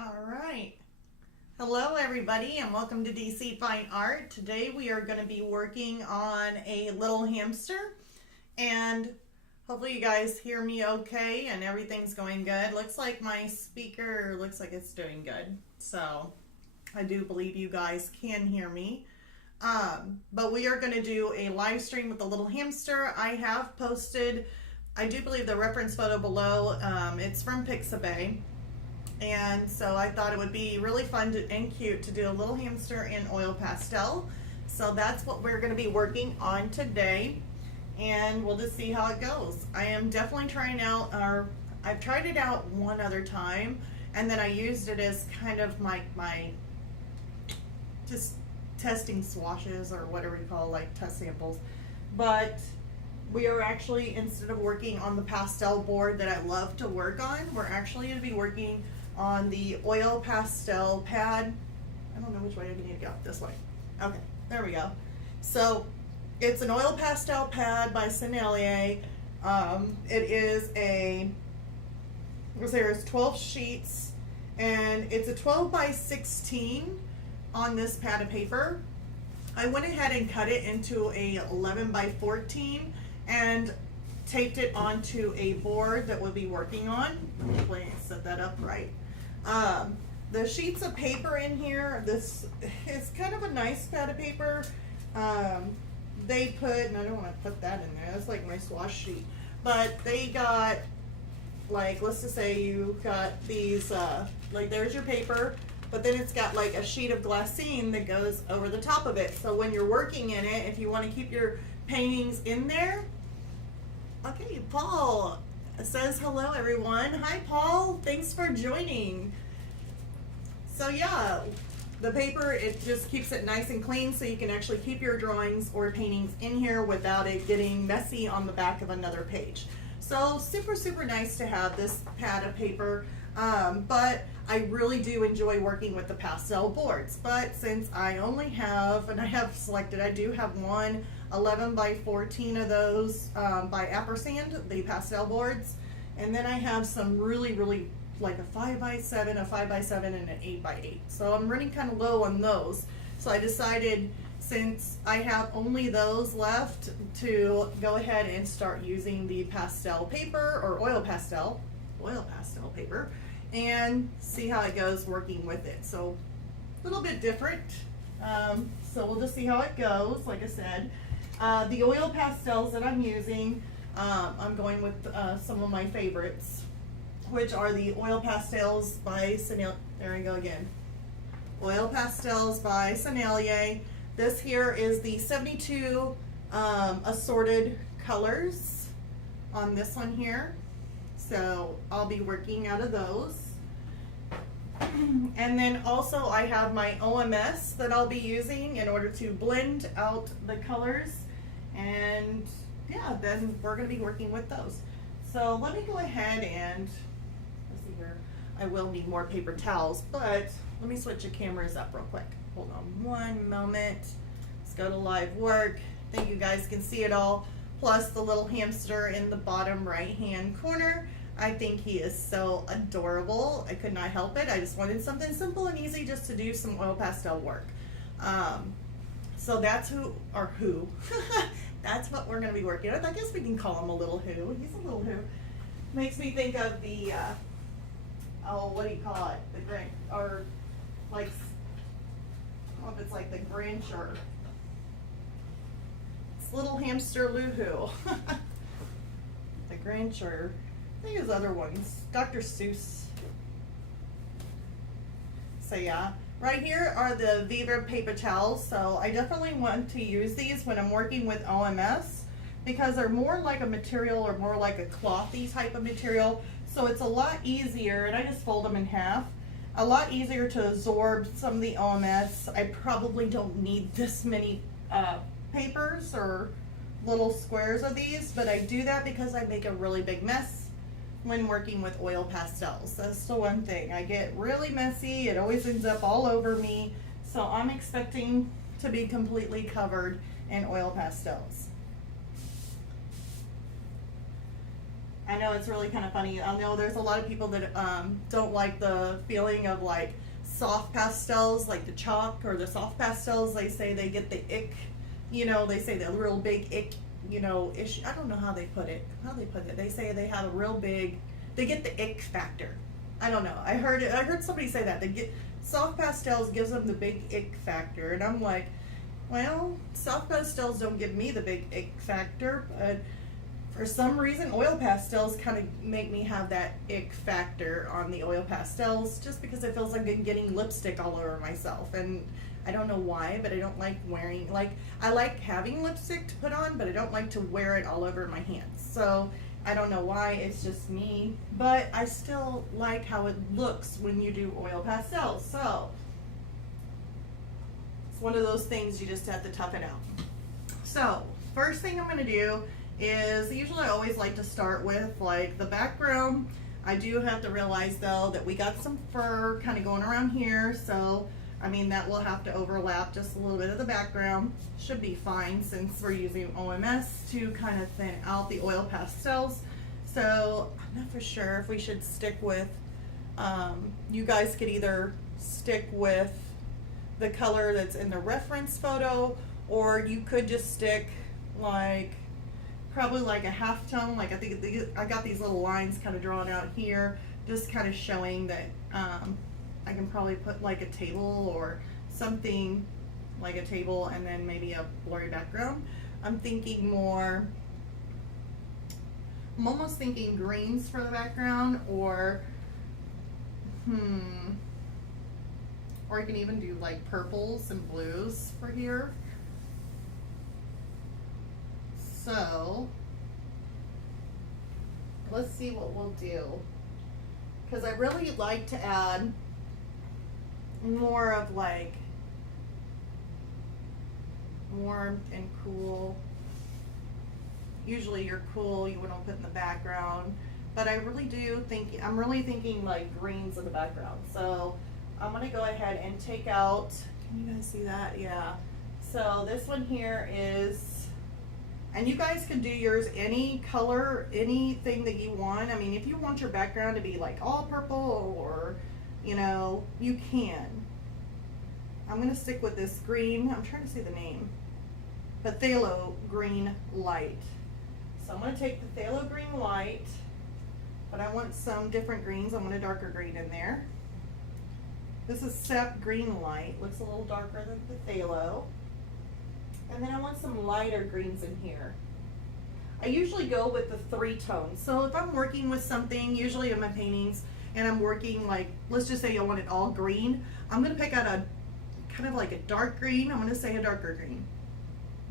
All right. Hello everybody and welcome to DC Fine Art. Today we are going to be working on a little hamster and hopefully you guys hear me okay and everything's going good. Looks like my speaker looks like it's doing good. So I do believe you guys can hear me. But we are going to do a live stream with the little hamster. I have posted, I do believe, the reference photo below. It's from Pixabay. And so I thought it would be really fun and cute to do a little hamster in oil pastel. So that's what we're going to be working on today. And we'll just see how it goes. I am definitely trying out, I've tried it out one other time. And then I used it as kind of my just testing swatches or whatever you call, like test samples. But we are actually, instead of working on the pastel board that I love to work on, we're actually going to be working on the oil pastel pad. I don't know which way I need to go. This way. Okay, there we go. So it's an oil pastel pad by Sennelier. It is there's 12 sheets and it's a 12 by 16 on this pad of paper. I went ahead and cut it into a 11 by 14 and taped it onto a board that we'll be working on. Hopefully I set that up right. The sheets of paper in here, this is kind of a nice pad of paper. They put, and I don't want to put that in there, that's like my swatch sheet, but they got, like, let's just say you got these, like there's your paper, but then it's got like a sheet of glassine that goes over the top of it. So when you're working in it, if you want to keep your paintings in there. Okay, Paul says hello everyone. Hi Paul, thanks for joining. So yeah, the paper, it just keeps it nice and clean so you can actually keep your drawings or paintings in here without it getting messy on the back of another page. So super nice to have this pad of paper, but I really do enjoy working with the pastel boards. But since I only have, and I have selected, I do have one 11 by 14 of those by Ampersand, the pastel boards, and then I have some really like a 5 by 7, a 5 by 7, and an 8 by 8. So I'm running kind of low on those. So I decided, since I have only those left, to go ahead and start using the pastel paper or oil pastel paper and see how it goes working with it. So a little bit different. So we'll just see how it goes. Like I said, the oil pastels that I'm using, I'm going with some of my favorites, which are the oil pastels by Sennelier. There we go again. Oil pastels by Sennelier. This here is the 72 assorted colors on this one here. So I'll be working out of those. And then also I have my OMS that I'll be using in order to blend out the colors. And yeah, then we're going to be working with those. So let me go ahead and, let's see here, I will need more paper towels, but let me switch the cameras up real quick. Hold on one moment. Let's go to live work. I think you guys can see it all, plus the little hamster in the bottom right hand corner. I think he is so adorable. I could not help it. I just wanted something simple and easy just to do some oil pastel work. So that's that's what we're going to be working with. I guess we can call him a little who. He's a little who. Makes me think of the, oh, what do you call it? The grand, or like, I don't know if it's like the grandeur. It's little hamster Loo-hoo. The grandeur. I think there's other ones. Dr. Seuss. So yeah. Right here are the Viva paper towels, so I definitely want to use these when I'm working with OMS because they're more like a material or more like a clothy type of material, so it's a lot easier, and I just fold them in half, a lot easier to absorb some of the OMS. I probably don't need this many papers or little squares of these, but I do that because I make a really big mess when working with oil pastels. That's the one thing. I get really messy. It always ends up all over me. So I'm expecting to be completely covered in oil pastels. I know it's really kind of funny. I know there's a lot of people that don't like the feeling of like soft pastels, like the chalk or the soft pastels. They say they get the ick, you know, they say the real big ick, you know, issue. I don't know how they put it. They say they have a real big, they get the ick factor. I don't know. I heard somebody say that. They get soft pastels gives them the big ick factor. And I'm like, well, soft pastels don't give me the big ick factor, but for some reason, oil pastels kind of make me have that ick factor on the oil pastels, just because it feels like I'm getting lipstick all over myself. And I don't know why, but I don't like wearing, like, I like having lipstick to put on, but I don't like to wear it all over my hands. So I don't know why, it's just me, but I still like how it looks when you do oil pastels. So it's one of those things you just have to tough it out. So first thing I'm going to do is, usually I always like to start with like the background. I do have to realize though that we got some fur kind of going around here, so I mean that will have to overlap just a little bit of the background. Should be fine since we're using OMS to kind of thin out the oil pastels. So I'm not for sure if we should stick with, you guys could either stick with the color that's in the reference photo, or you could just stick like probably like a half tone. Like I think I got these little lines kind of drawn out here, just kind of showing that I can probably put like a table or something like a table, and then maybe a blurry background. I'm almost thinking greens for the background, or you can even do like purples and blues for here. So let's see what we'll do, because I really like to add more of like warmth and cool. Usually you're cool, you wouldn't put in the background, but I really do think, I'm really thinking like greens in the background. So I'm gonna go ahead and take out, can you guys see that? Yeah. So this one here is, and you guys can do yours any color, anything that you want. I mean, if you want your background to be like all purple, or, you know, you can. I'm gonna stick with this green, I'm trying to see the name, Phthalo Green Light. So I'm gonna take the Phthalo Green Light, but I want some different greens. I want a darker green in there. This is Sep Green Light, looks a little darker than the Phthalo. And then I want some lighter greens in here. I usually go with the 3 tones. So if I'm working with something, usually in my paintings, and I'm working like, let's just say I want it all green, I'm gonna pick out a kind of like a dark green. I'm gonna say a darker green.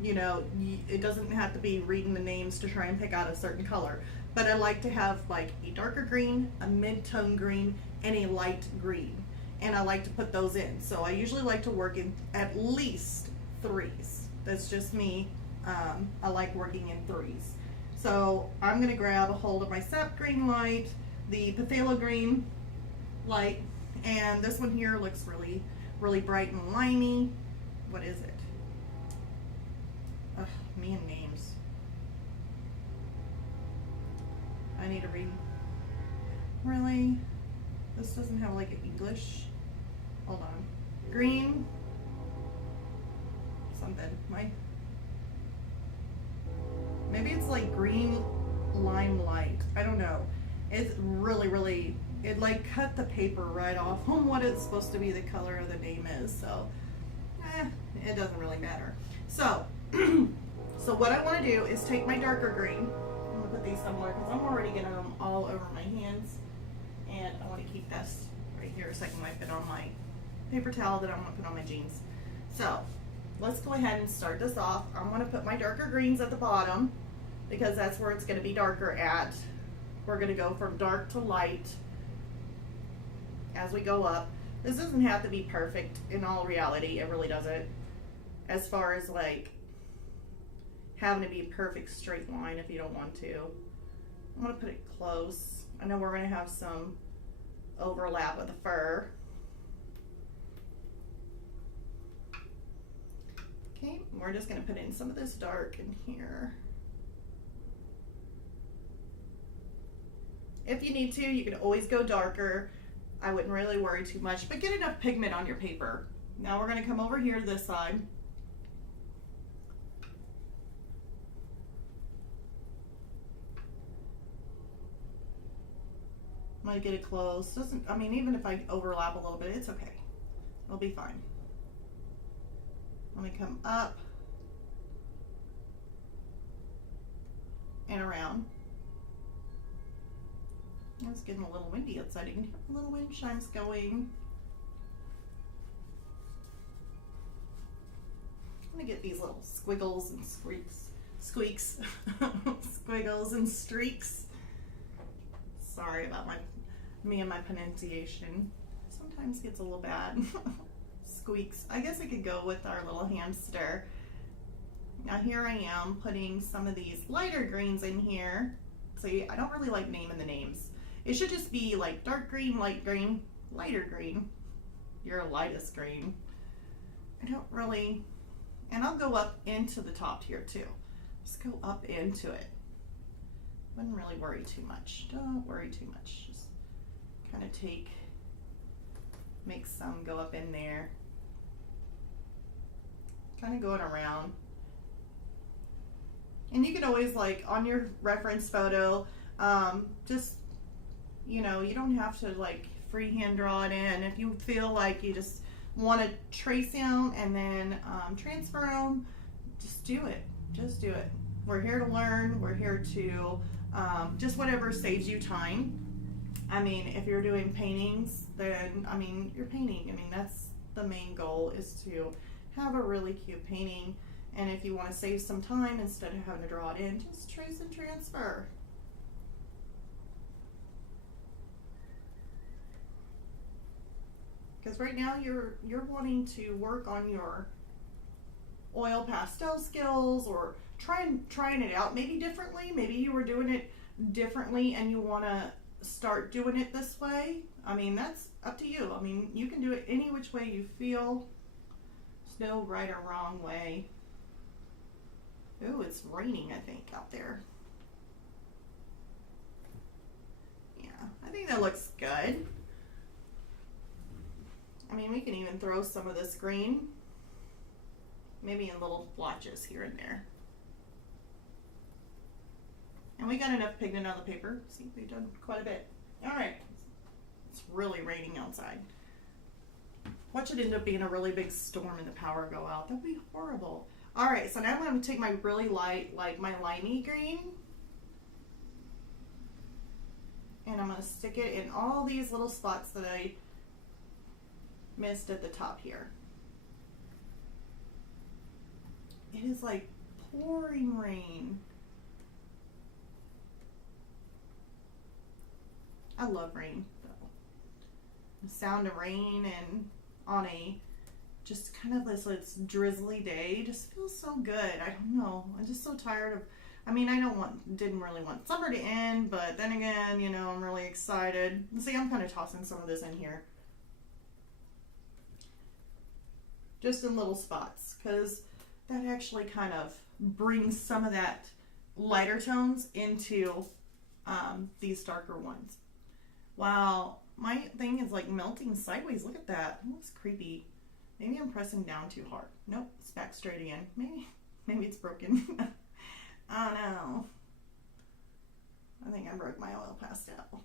You know, it doesn't have to be reading the names to try and pick out a certain color. But I like to have like a darker green, a mid-tone green, and a light green. And I like to put those in. So I usually like to work in at least 3s. That's just me. I like working in 3s. So I'm going to grab a hold of my Sap Green Light, the Phthalo Green Light, and this one here looks really, really bright and limey. What is it? Ugh, me and names. I need to read. Really? This doesn't have like an English. Hold on. Green. Something. Maybe it's like green limelight. I don't know. It's really, really, it like cut the paper right off on what it's supposed to be the color of the name is. So, it doesn't really matter. So, so what I want to do is take my darker green. I'm going to put these somewhere because I'm already getting them all over my hands. And I want to keep this right here so I can wipe it on my paper towel that I'm going to put on my jeans. So, let's go ahead and start this off. I'm going to put my darker greens at the bottom because that's where it's going to be darker at. We're going to go from dark to light as we go up. This doesn't have to be perfect in all reality. It really doesn't. As far as like having to be a perfect straight line if you don't want to. I'm going to put it close. I know we're going to have some overlap with the fur. Okay, we're just going to put in some of this dark in here. If you need to, you can always go darker. I wouldn't really worry too much, but get enough pigment on your paper. Now we're going to come over here to this side. I'm going to get it close. I mean, even if I overlap a little bit, it's okay. It'll be fine. Let me come up and around. It's getting a little windy outside. You can hear the little wind chimes going. I'm gonna get these little squiggles and squeaks, squiggles and streaks. Sorry about me and my pronunciation. Sometimes gets a little bad. Squeaks. I guess I could go with our little hamster. Now here I am putting some of these lighter greens in here. See, I don't really like naming the names. It should just be like dark green, light green, lighter green, your lightest green. I don't really, and I'll go up into the top here too. Just go up into it. Wouldn't really worry too much. Don't worry too much. Just kind of make some go up in there. Kind of going around. And you can always, like, on your reference photo, just, you know, you don't have to, like, freehand draw it in. If you feel like you just want to trace them and then transfer them, just do it. Just do it. We're here to learn. We're here to just whatever saves you time. I mean, if you're doing paintings, then, I mean, you're painting. I mean, that's the main goal, is to have a really cute painting. And if you want to save some time instead of having to draw it in, just trace and transfer. Because right now you're wanting to work on your oil pastel skills, or trying it out maybe differently. Maybe you were doing it differently and you want to start doing it this way. I mean, that's up to you. I mean, you can do it any which way you feel. There's no right or wrong way. Ooh, it's raining, I think, out there. Yeah, I think that looks good. I mean, we can even throw some of this green, maybe in little blotches here and there. And we got enough pigment on the paper. See, we've done quite a bit. All right, it's really raining outside. Watch it end up being a really big storm and the power go out. That'd be horrible. All right, so now I'm going to take my really light, like my limey green, and I'm going to stick it in all these little spots that I missed at the top here. It is like pouring rain. I love rain, though. The sound of rain and on a just kind of this drizzly day just feels so good. I don't know. I'm just so tired of, I mean, didn't really want summer to end, but then again, you know, I'm really excited. See, I'm kind of tossing some of this in here. Just in little spots, because that actually kind of brings some of that lighter tones into these darker ones. Wow, my thing is like melting sideways. Look at that. It looks creepy. Maybe I'm pressing down too hard. Nope, it's back straight again. Maybe it's broken. I don't know. I think I broke my oil pastel.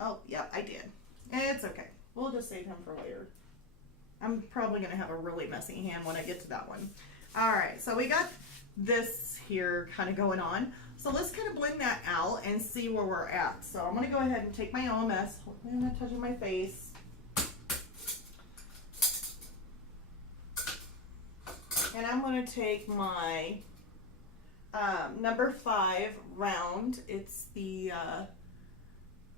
Oh, yeah, I did. It's okay. We'll just save him for later. I'm probably going to have a really messy hand when I get to that one. All right, so we got this here kind of going on. So let's kind of blend that out and see where we're at. So I'm going to go ahead and take my OMS. Hopefully I'm not touching my face. And I'm going to take my number 5 round. It's the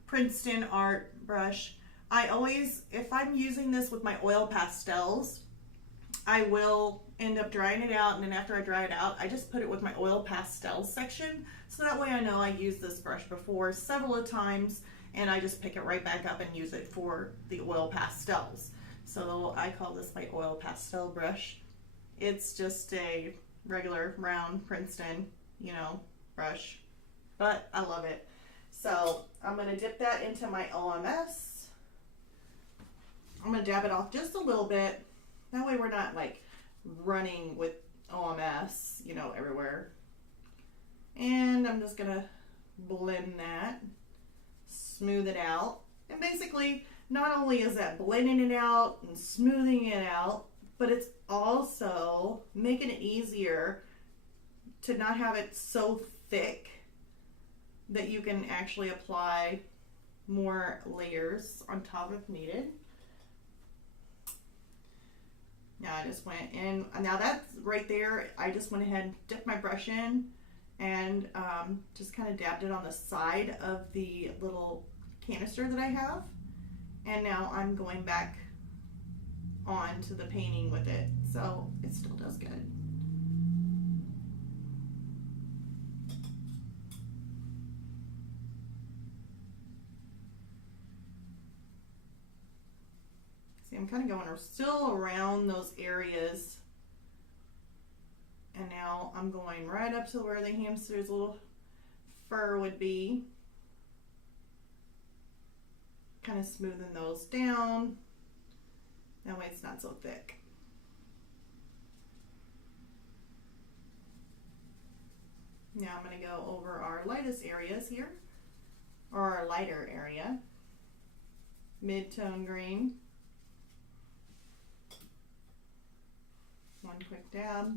Princeton Art brush. I always, if I'm using this with my oil pastels, I will end up drying it out, and then after I dry it out, I just put it with my oil pastels section, so that way I know I used this brush before several times, and I just pick it right back up and use it for the oil pastels. So I call this my oil pastel brush. It's just a regular round Princeton, you know, brush, but I love it. So I'm going to dip that into my OMS. I'm going to dab it off just a little bit. That way we're not like running with OMS, you know, everywhere. And I'm just going to blend that, smooth it out. And basically, not only is that blending it out and smoothing it out, but it's also making it easier to not have it so thick that you can actually apply more layers on top if needed. Now I just went in, now that's right there, I just went ahead and dipped my brush in and just kind of dabbed it on the side of the little canister that I have. And now I'm going back on to the painting with it, so it still does good. See, I'm kind of going still around those areas. And now I'm going right up to where the hamster's little fur would be. Kind of smoothing those down. That way it's not so thick. Now I'm going to go over our lightest areas here, or our lighter area. Mid-tone green. One quick dab.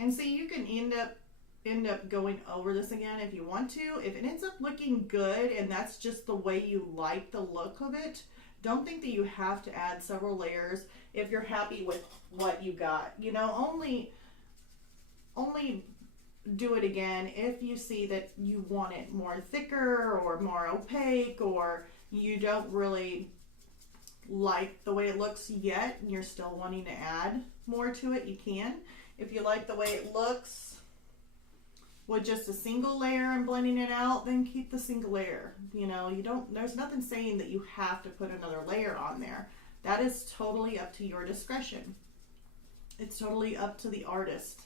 And see, you can end up going over this again if you want to. If it ends up looking good and that's just the way you like the look of it, don't think that you have to add several layers if you're happy with what you got. You know, only do it again if you see that you want it more thicker or more opaque, or you don't really like the way it looks yet and you're still wanting to add more to it, you can. If you like the way it looks with just a single layer and blending it out, then keep the single layer. You know, there's nothing saying that you have to put another layer on there. That is totally up to your discretion. It's totally up to the artist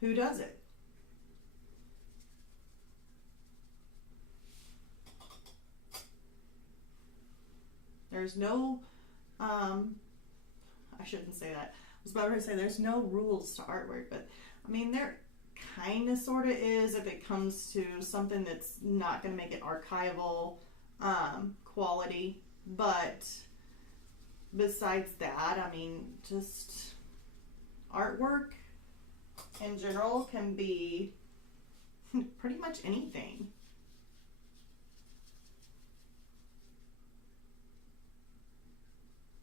who does it. There's no, I shouldn't say that. I was about to say there's no rules to artwork, but I mean, there kind of sort of is if it comes to something that's not going to make it archival quality. But besides that, I mean, just artwork in general can be pretty much anything.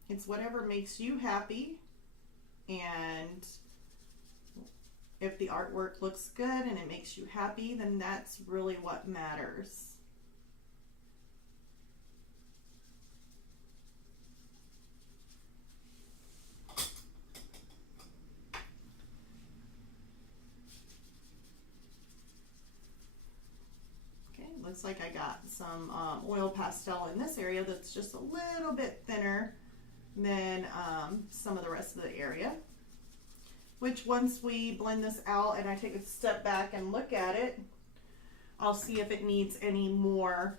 It's whatever makes you happy, and if the artwork looks good and it makes you happy, then that's really what matters. Okay, looks like I got some oil pastel in this area that's just a little bit thinner than some of the rest of the area, which once we blend this out and I take a step back and look at it, I'll see if it needs any more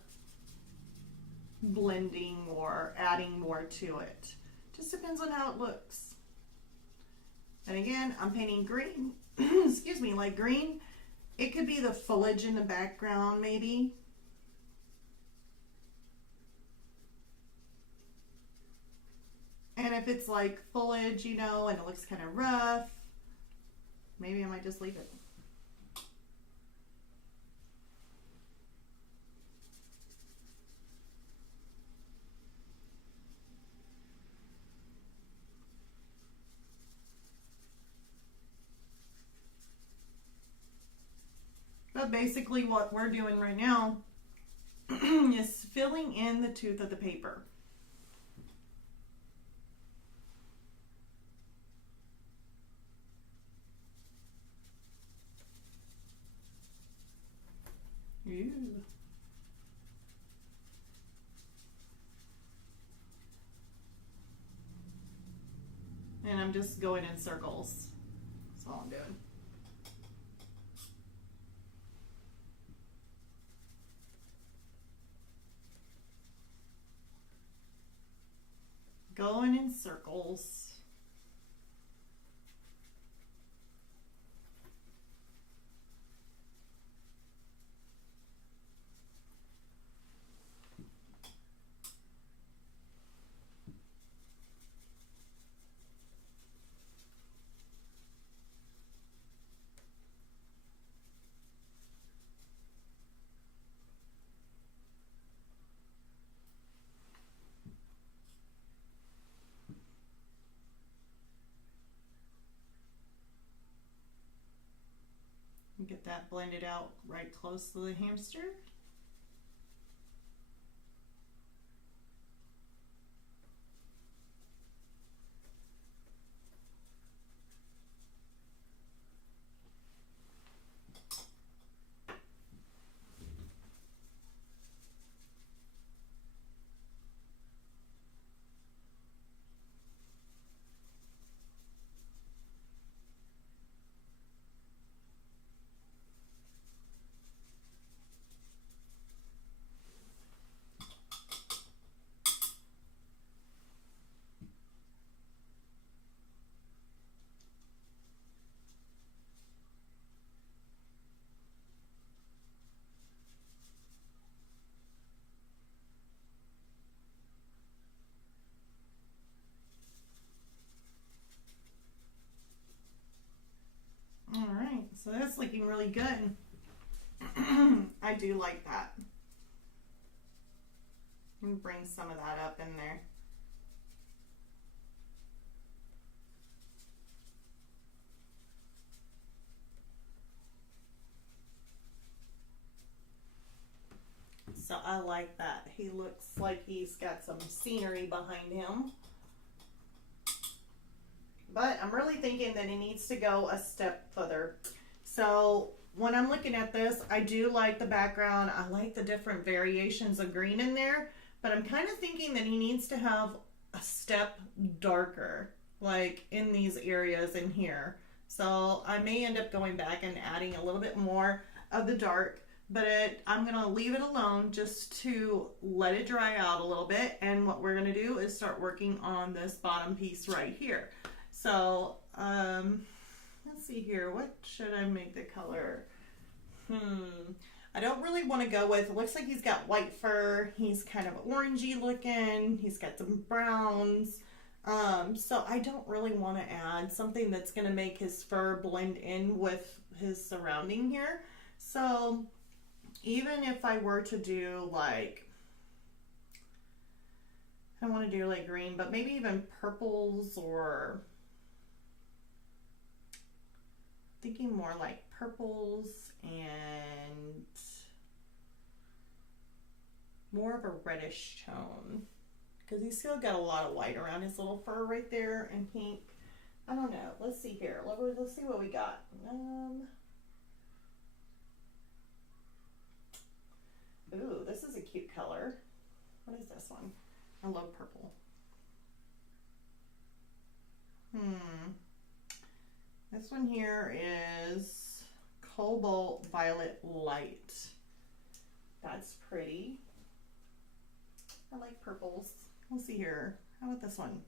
blending or adding more to it. Just depends on how it looks. And again, I'm painting green, excuse me, like green. It could be the foliage in the background maybe. And if it's like foliage, you know, and it looks kind of rough, maybe I might just leave it. But basically what we're doing right now is filling in the tooth of the paper. Ew. And I'm just going in circles. all I'm doing. Going in circles. Get that blended out right close to the hamster. All right, so that's looking really good. I do like that. And bring some of that up in there. So I like that. He looks like he's got some scenery behind him. But I'm really thinking that he needs to go a step further. So when I'm looking at this, I do like the background. I like the different variations of green in there. But I'm kind of thinking that he needs to have a step darker, like in these areas in here. So I may end up going back and adding a little bit more of the dark, but I'm going to leave it alone just to let it dry out a little bit. And what we're going to do is start working on this bottom piece right here. So let's see here. What should I make the color? I don't really want to go with, it looks like he's got white fur. He's kind of orangey looking. He's got some browns. So I don't really want to add something that's going to make his fur blend in with his surrounding here. So even if I were to do like, I don't want to do like green, but maybe even purples, or thinking more like purples and more of a reddish tone, because he's still got a lot of white around his little fur right there and pink. I don't know. Let's see here. Let's see what we got. Ooh, this is a cute color. What is this one? I love purple. This one here is Cobalt Violet Light. That's pretty. I like purples. Let's see here. How about this one?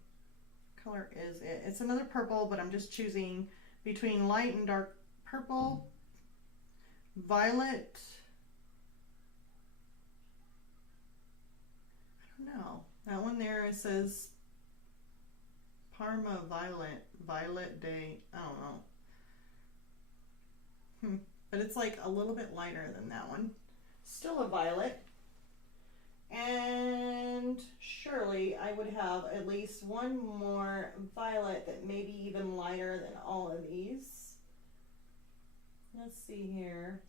Color is it? It's another purple, but I'm just choosing between light and dark purple. Violet. I don't know. That one there, it says Parma Violet. Violet Day. I don't know. But it's like a little bit lighter than that one. Still a violet. And surely I would have at least one more violet that may be even lighter than all of these. Let's see here.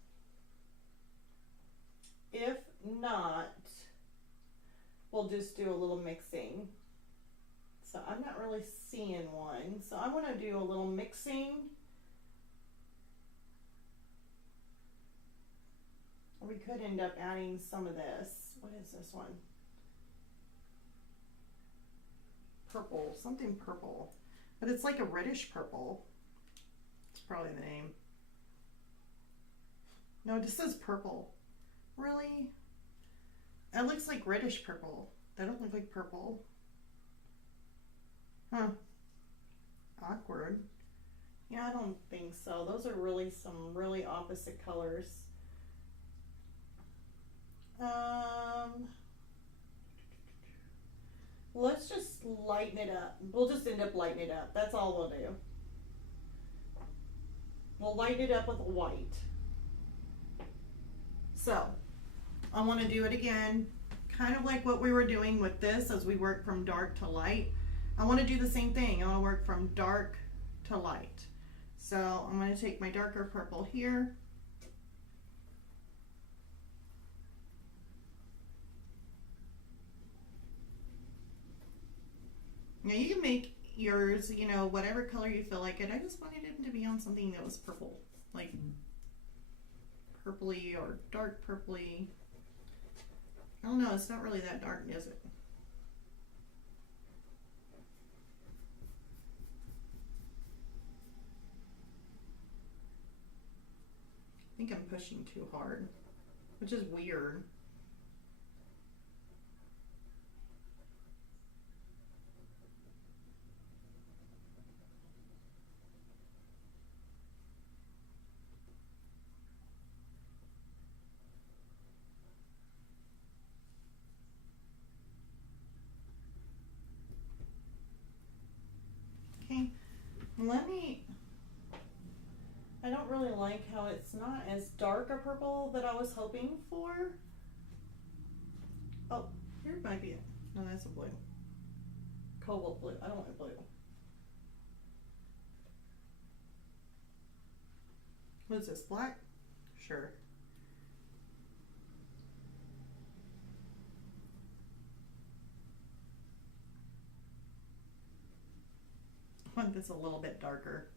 If not, we'll just do a little mixing. So I'm not really seeing one. So I want to do a little mixing. We could end up adding some of this. What is this one? Purple, something purple. But it's like a reddish purple. It's probably the name. No, it just says purple. Really? That looks like reddish purple. That don't look like purple. Huh. Awkward. Yeah, I don't think so. Those are really some really opposite colors. Let's just lighten it up. We'll just end up lightening it up. That's all we'll do. We'll lighten it up with white. So, I want to do it again, kind of like what we were doing with this as we work from dark to light. I want to do the same thing. I want to work from dark to light. So I'm going to take my darker purple here. Now you can make yours, you know, whatever color you feel like it. I just wanted it to be on something that was purple, like purpley or dark purpley. I don't know, it's not really that dark, is it? I think I'm pushing too hard, which is weird. Okay, I don't really like how it's not as dark a purple that I was hoping for. Oh, here might be it. No, that's a blue. Cobalt blue. I don't want blue. What is this, black? Sure. I want this a little bit darker.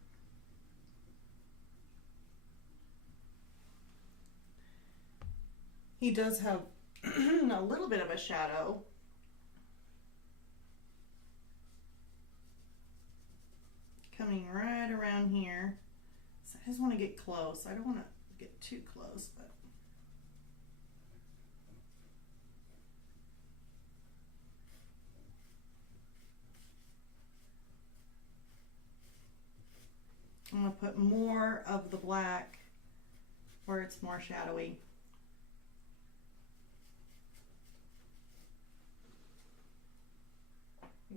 He does have a little bit of a shadow. Coming right around here. So I just want to get close. I don't want to get too close, but I'm going to put more of the black where it's more shadowy.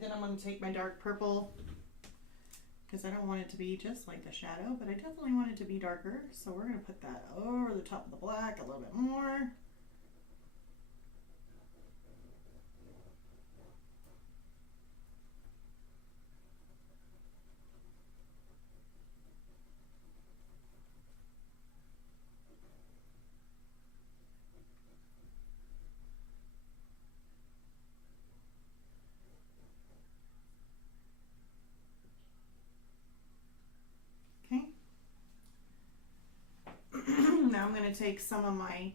Then I'm going to take my dark purple, because I don't want it to be just like the shadow, but I definitely want it to be darker. So we're going to put that over the top of the black a little bit more. Now I'm going to take some of my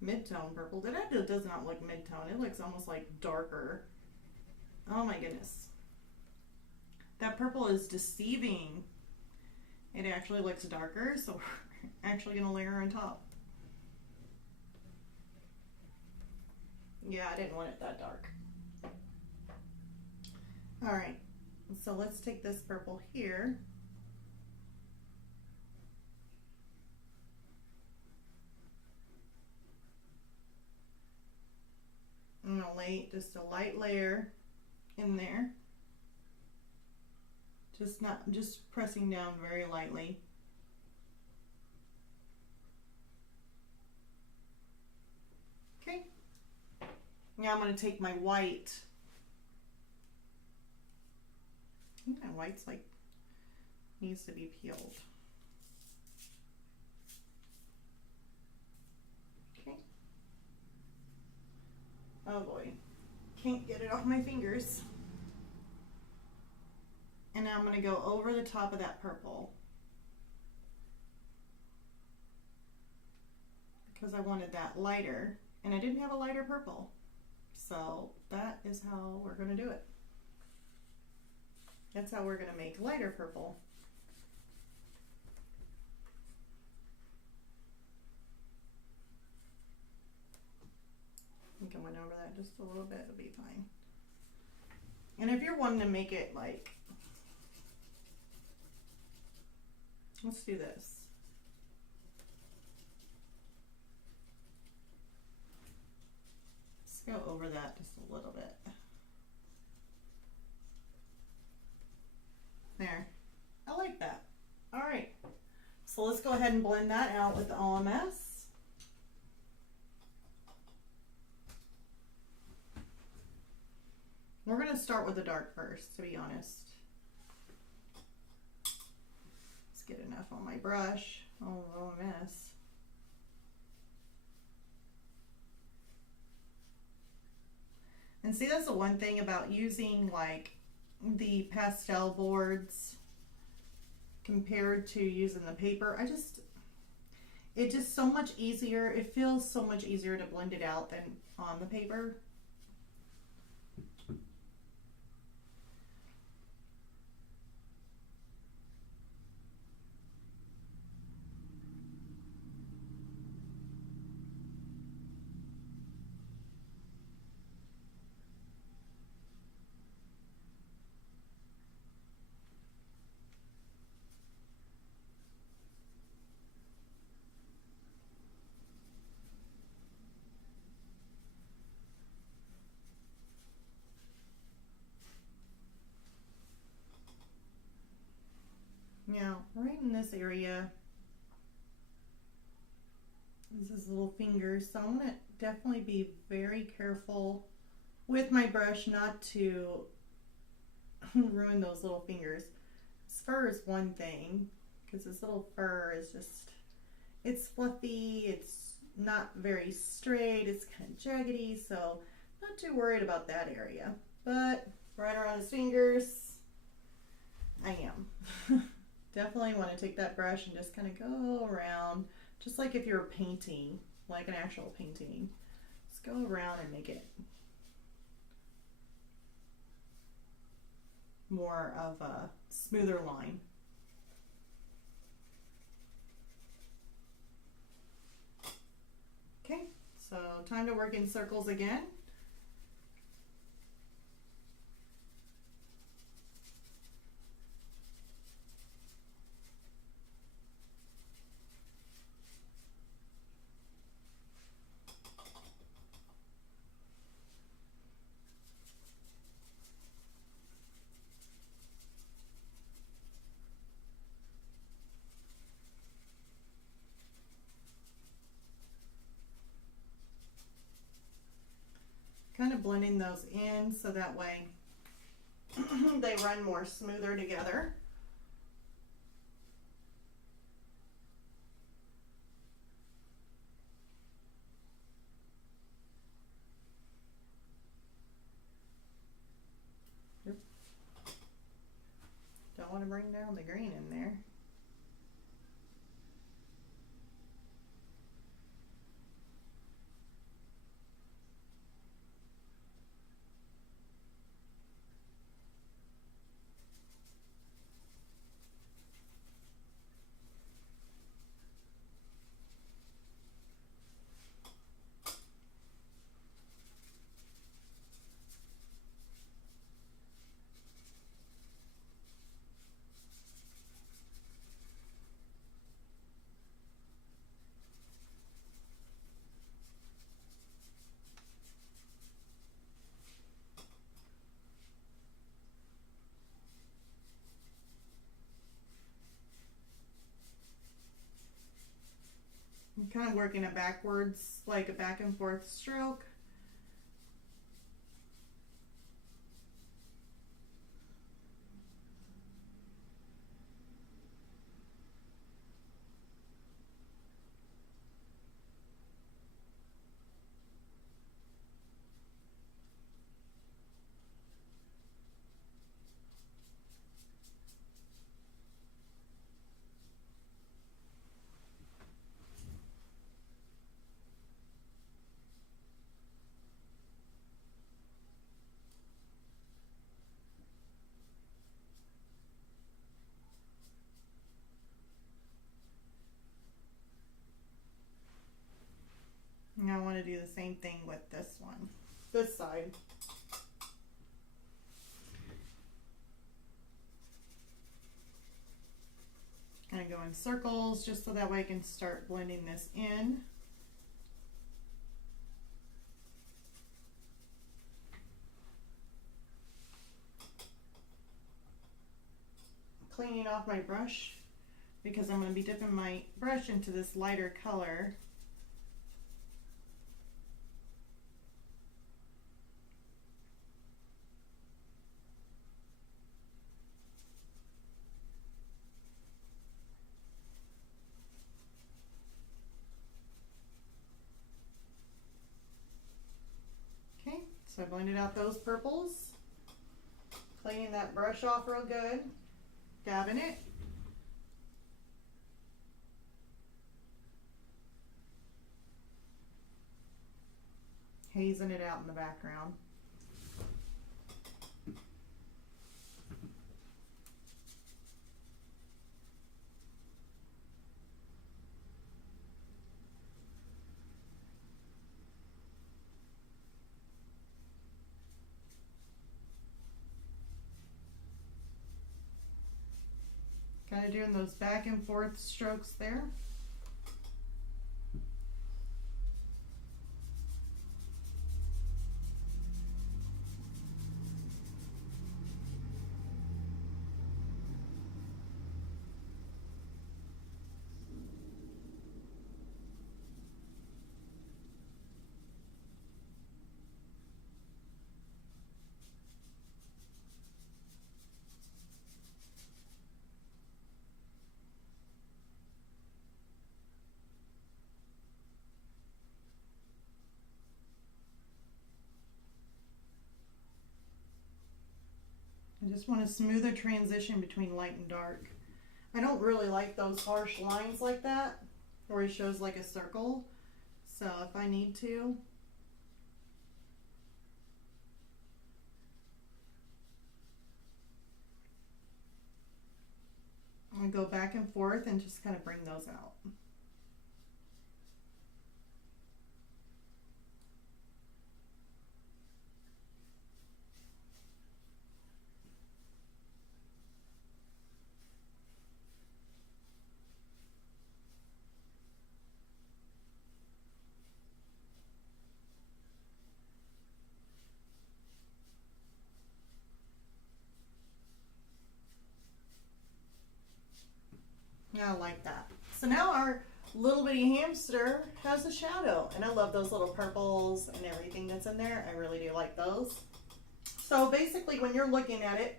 mid-tone purple. That does not look mid-tone. It looks almost like darker. Oh my goodness. That purple is deceiving. It actually looks darker, so we're actually going to layer on top. Yeah, I didn't want it that dark. Alright, so let's take this purple here. I'm going to lay just a light layer in there. Just pressing down very lightly. Okay. Now I'm going to take my white. I think my white's like needs to be peeled. Okay. Oh boy, can't get it off my fingers. And now I'm going to go over the top of that purple, because I wanted that lighter and I didn't have a lighter purple. So that is how we're going to do it. That's how we're going to make lighter purple. just a little bit, it'll be fine. And if you're wanting to make it like, let's do this. Let's go over that just a little bit. There. I like that. All right. So let's go ahead and blend that out with the OMS. We're going to start with the dark first, to be honest. Let's get enough on my brush. Oh, OMS. And see, that's the one thing about using like the pastel boards compared to using the paper. It's just so much easier. It feels so much easier to blend it out than on the paper. Now, right in this area, this is little fingers, so I'm going to definitely be very careful with my brush not to ruin those little fingers. This fur is one thing, because this little fur is just, it's fluffy, it's not very straight, it's kind of jaggedy, so not too worried about that area. But right around his fingers, I am. Definitely want to take that brush and just kind of go around, just like if you're painting, like an actual painting. Just go around and make it more of a smoother line. Okay, so time to work in circles again. Kind of blending those in so that way they run more smoother together. Yep. Don't want to bring down the green in there. I'm kind of working it backwards, like a back and forth stroke. And I want to do the same thing with this one. This side. Kind of go in circles just so that way I can start blending this in. Cleaning off my brush because I'm going to be dipping my brush into this lighter color. Okay, so I blended out those purples. Cleaning that brush off real good. Dabbing it. Hazing it out in the background. Kind of doing those back and forth strokes there. I just want a smoother transition between light and dark. I don't really like those harsh lines like that, where it shows like a circle. So if I need to, I'm going to go back and forth and just kind of bring those out. I like that. So now our little bitty hamster has a shadow, and I love those little purples and everything that's in there. I really do like those. So basically when you're looking at it,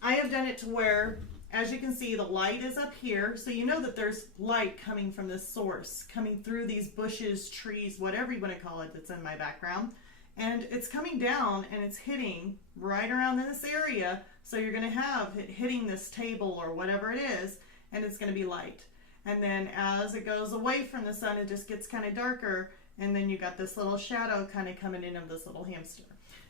I have done it to where, as you can see, the light is up here. So you know that there's light coming from this source, coming through these bushes, trees, whatever you want to call it that's in my background. And it's coming down and it's hitting right around in this area. So you're going to have it hitting this table or whatever it is, and it's going to be light. And then as it goes away from the sun, it just gets kind of darker, and then you got this little shadow kind of coming in of this little hamster.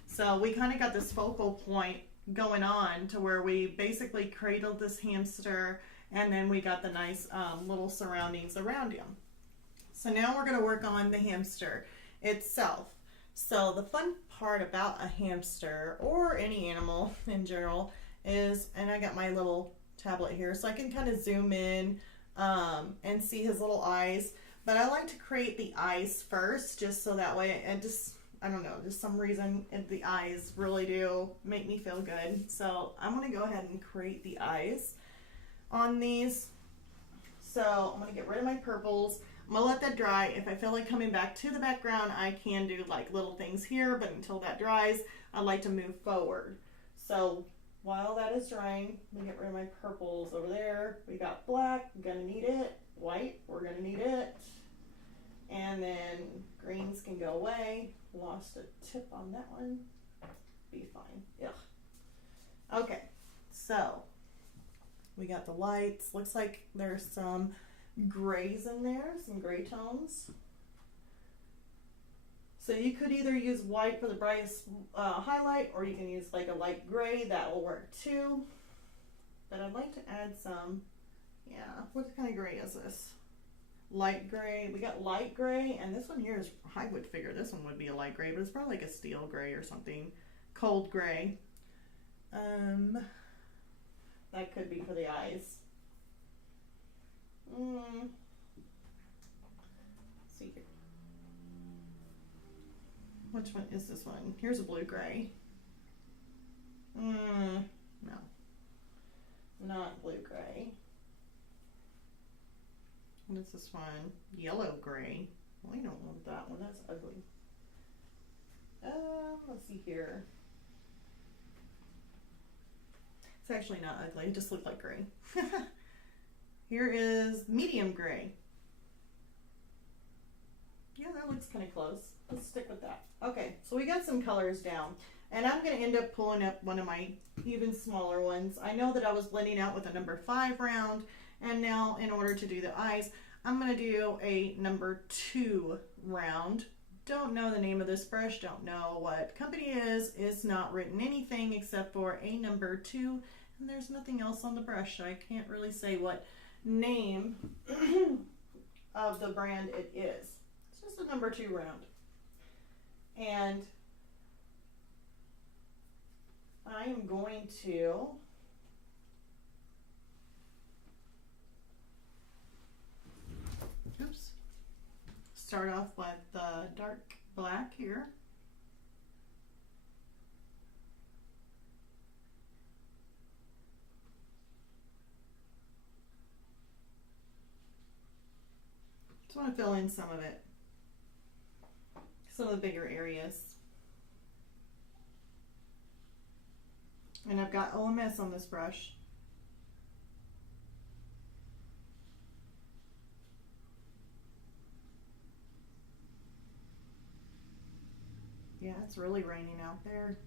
So we kind of got this focal point going on to where we basically cradled this hamster, and then we got the nice little surroundings around him. So now we're going to work on the hamster itself. So the fun part about a hamster, or any animal in general, is, and I got my little tablet here so I can kind of zoom in and see his little eyes. But I like to create the eyes first, just so that way, and just, I don't know, just some reason the eyes really do make me feel good. So I'm going to go ahead and create the eyes on these. So I'm going to get rid of my purples. I'm going to let that dry. If I feel like coming back to the background, I can do like little things here, but until that dries, I like to move forward. So while that is drying, let me get rid of my purples over there. We got black, we're going to need it. White, we're going to need it. And then greens can go away. Lost a tip on that one. Be fine. Yeah. Okay, so we got the lights. Looks like there's some grays in there, some gray tones. So you could either use white for the brightest highlight, or you can use like a light gray. That will work too. But I'd like to add some, yeah, what kind of gray is this? light gray. We got light gray, and this one here is, I would figure this one would be a light gray, but it's probably like a steel gray or something. Cold gray. That could be for the eyes. Let's see here. Which one is this one? Here's a blue gray. No. Not blue gray. What is this one? Yellow gray. Well, I don't want that one. That's ugly. Let's see here. It's actually not ugly. It just looked like gray. Here is medium gray. Yeah, that looks kind of close. Let's stick with that. Okay, so we got some colors down. And I'm going to end up pulling up one of my even smaller ones. I know that I was blending out with a number 5 round. And now in order to do the eyes, I'm going to do a number 2 round. Don't know the name of this brush. Don't know what company it is. It's not written anything except for a number 2. And there's nothing else on the brush. So I can't really say what name of the brand it is. It's just a number 2 round. And I am going to start off with the dark black here. Just want to fill in some of it, some of the bigger areas. And I've got OMS on this brush. Yeah, it's really raining out there.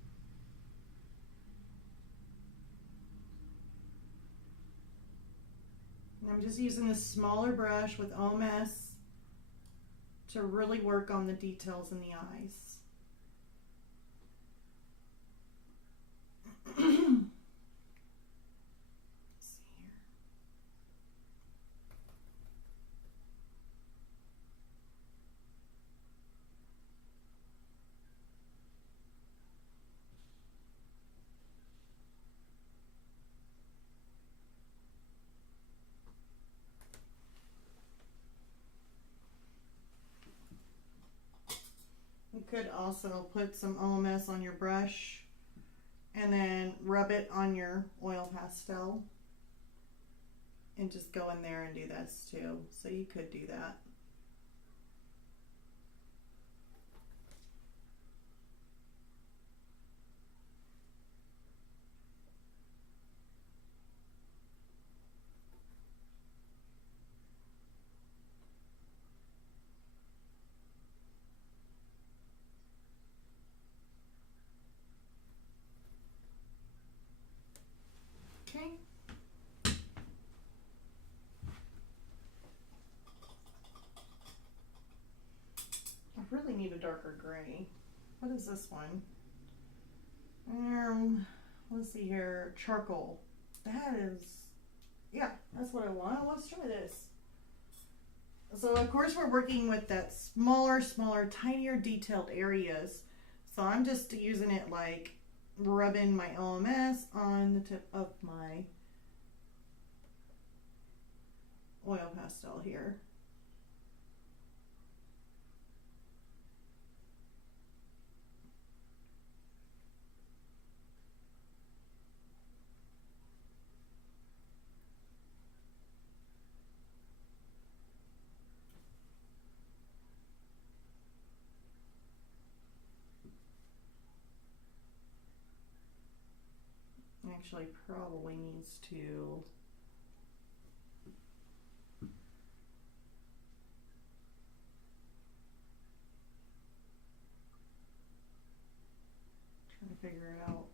And I'm just using this smaller brush with OMS to really work on the details in the eyes. You could also put some OMS on your brush and then rub it on your oil pastel and just go in there and do this too. So you could do that. Okay. I really need a darker gray. What is this one? Let's see here. Charcoal. That is, yeah, that's what I want. Let's try this. So of course we're working with that smaller, tinier detailed areas. So I'm just using it like rubbing my OMS on the tip of my oil pastel here. Actually probably needs to trying to figure it out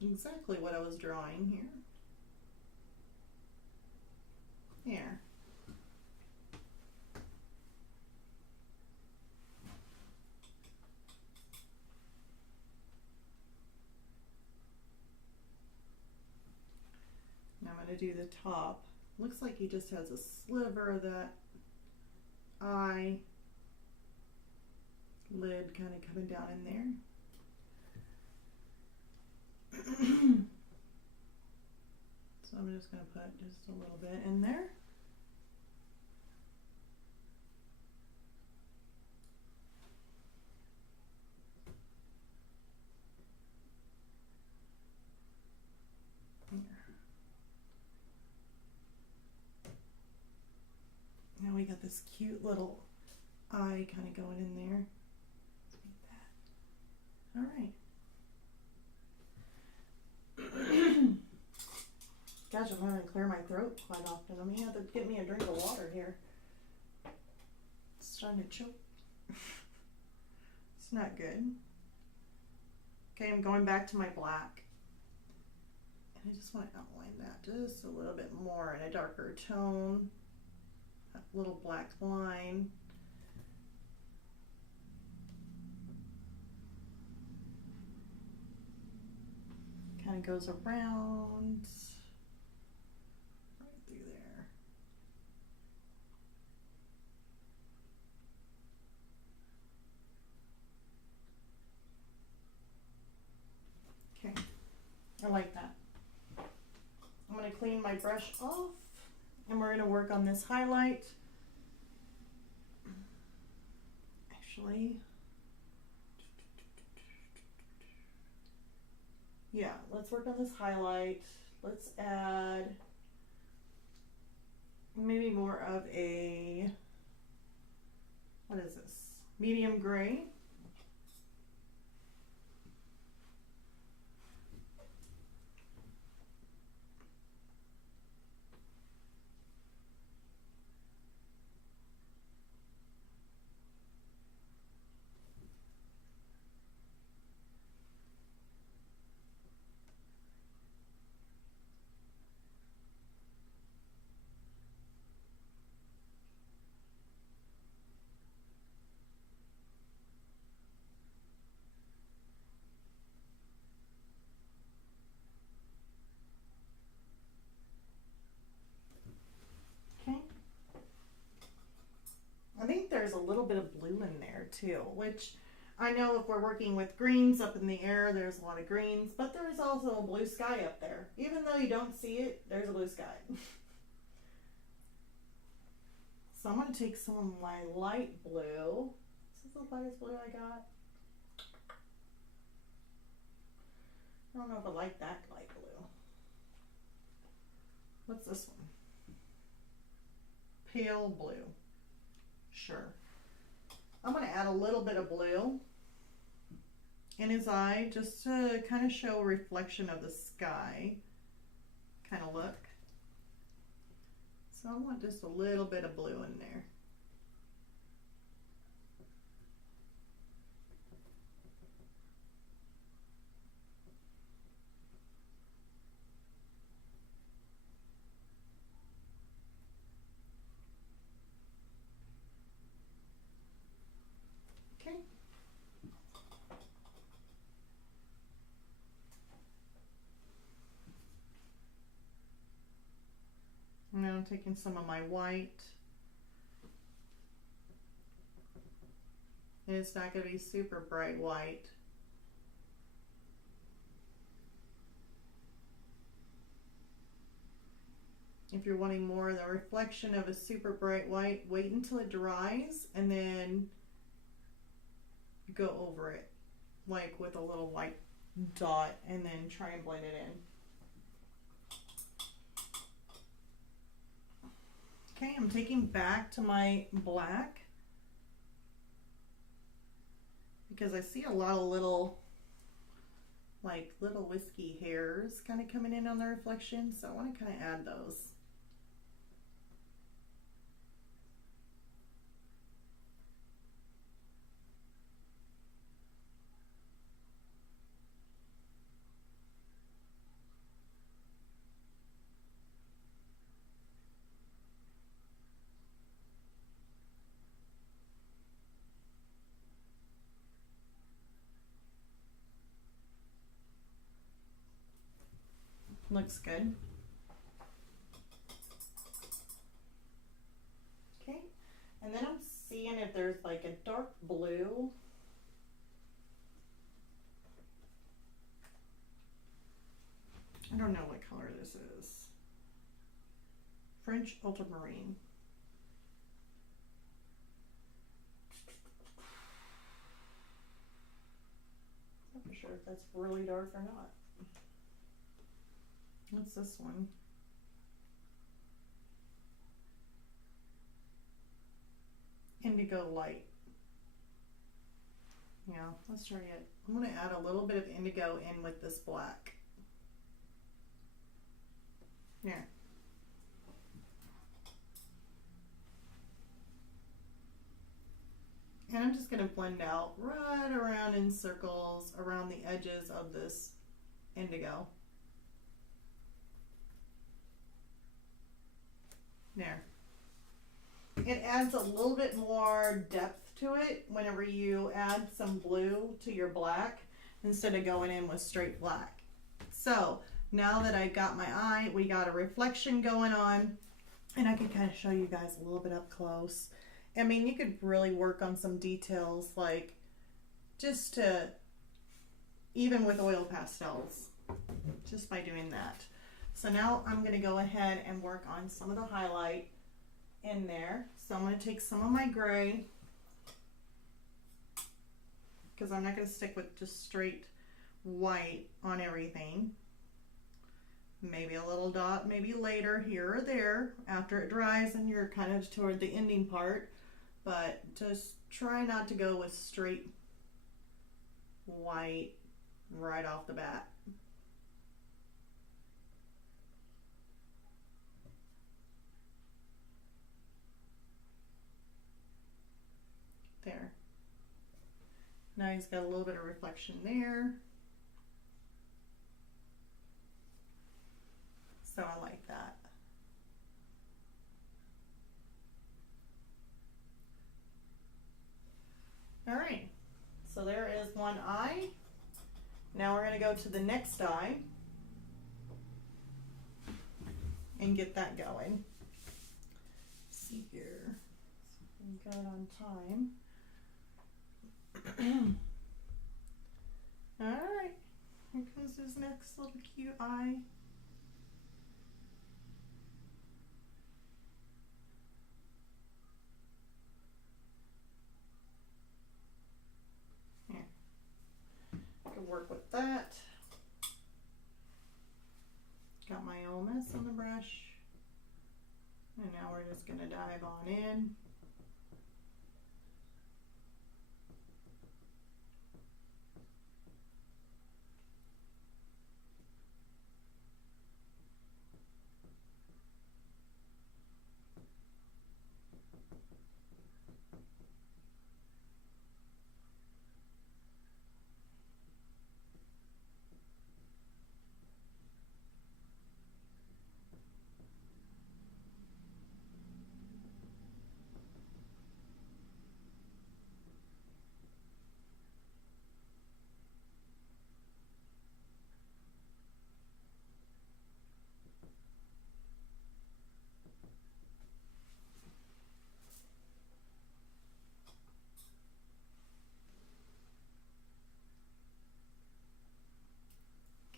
exactly what I was drawing here. Here. I'm going to do the top Looks like he just has a sliver of that eye lid kind of coming down in there. So I'm just going to put just a little bit in there. Now we got this cute little eye kind of going in there. All right. Gosh, I'm having to clear my throat quite often. I'm gonna have to get me a drink of water here. It's starting to choke. It's not good. Okay, I'm going back to my black. And I just want to outline that just a little bit more in a darker tone. That little black line. Kind of goes around right through there. Okay, I like that. I'm going to clean my brush off and we're going to work on this highlight. Actually, yeah, let's work on this highlight. Let's add maybe more of a, what is this? Medium gray. I think there's a little bit of blue in there too, which I know if we're working with greens up in the air, there's a lot of greens, but there is also a blue sky up there. Even though you don't see it, there's a blue sky. So I'm going to take some of my light blue. This is the lightest blue I got. I don't know if I like that light blue. What's this one? Pale blue. Sure. I'm going to add a little bit of blue in his eye just to kind of show a reflection of the sky kind of look. So I want just a little bit of blue in there. Okay. Now I'm taking some of my white. And it's not going to be super bright white. If you're wanting more of the reflection of a super bright white, wait until it dries and then go over it like with a little white dot and then try and blend it in. Okay, I'm taking back to my black because I see a lot of little wispy hairs kind of coming in on the reflection, so I want to kind of add those. Looks good. And then I'm seeing if there's like a dark blue. I don't know what color this is. French ultramarine. Not for sure if that's really dark or not. What's this one? Indigo light. Yeah, let's try it. I'm going to add a little bit of indigo in with this black. Yeah. And I'm just going to blend out right around in circles around the edges of this indigo. There. It adds a little bit more depth to it whenever you add some blue to your black instead of going in with straight black. So now that I got my eye, we got a reflection going on, and I can kind of show you guys a little bit up close. I mean, you could really work on some details, like just to, even with oil pastels, just by doing that. So now I'm going to go ahead and work on some of the highlight in there. So I'm going to take some of my gray, because I'm not going to stick with just straight white on everything. Maybe a little dot, maybe later here or there after it dries and you're kind of toward the ending part, but just try not to go with straight white right off the bat. There. Now he's got a little bit of reflection there. So I like that. All right, so there is one eye. Now we're going to go to the next eye and get that going. Let's see here. So we got it on time. All right, here comes this next little cute eye. Yeah, I can work with that. Got my Oderless on the brush, and now we're just gonna dive on in.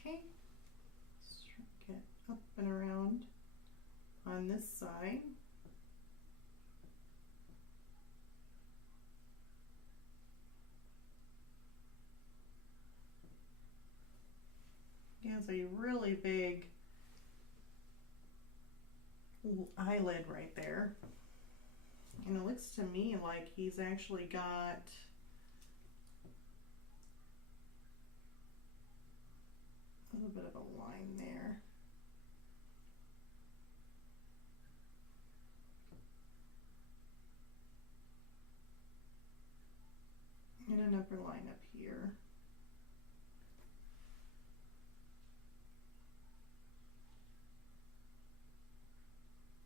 Okay, let's get up and around on this side. He has a really big eyelid right there. And it looks to me like he's actually got a little bit of a line there. And an upper line up here.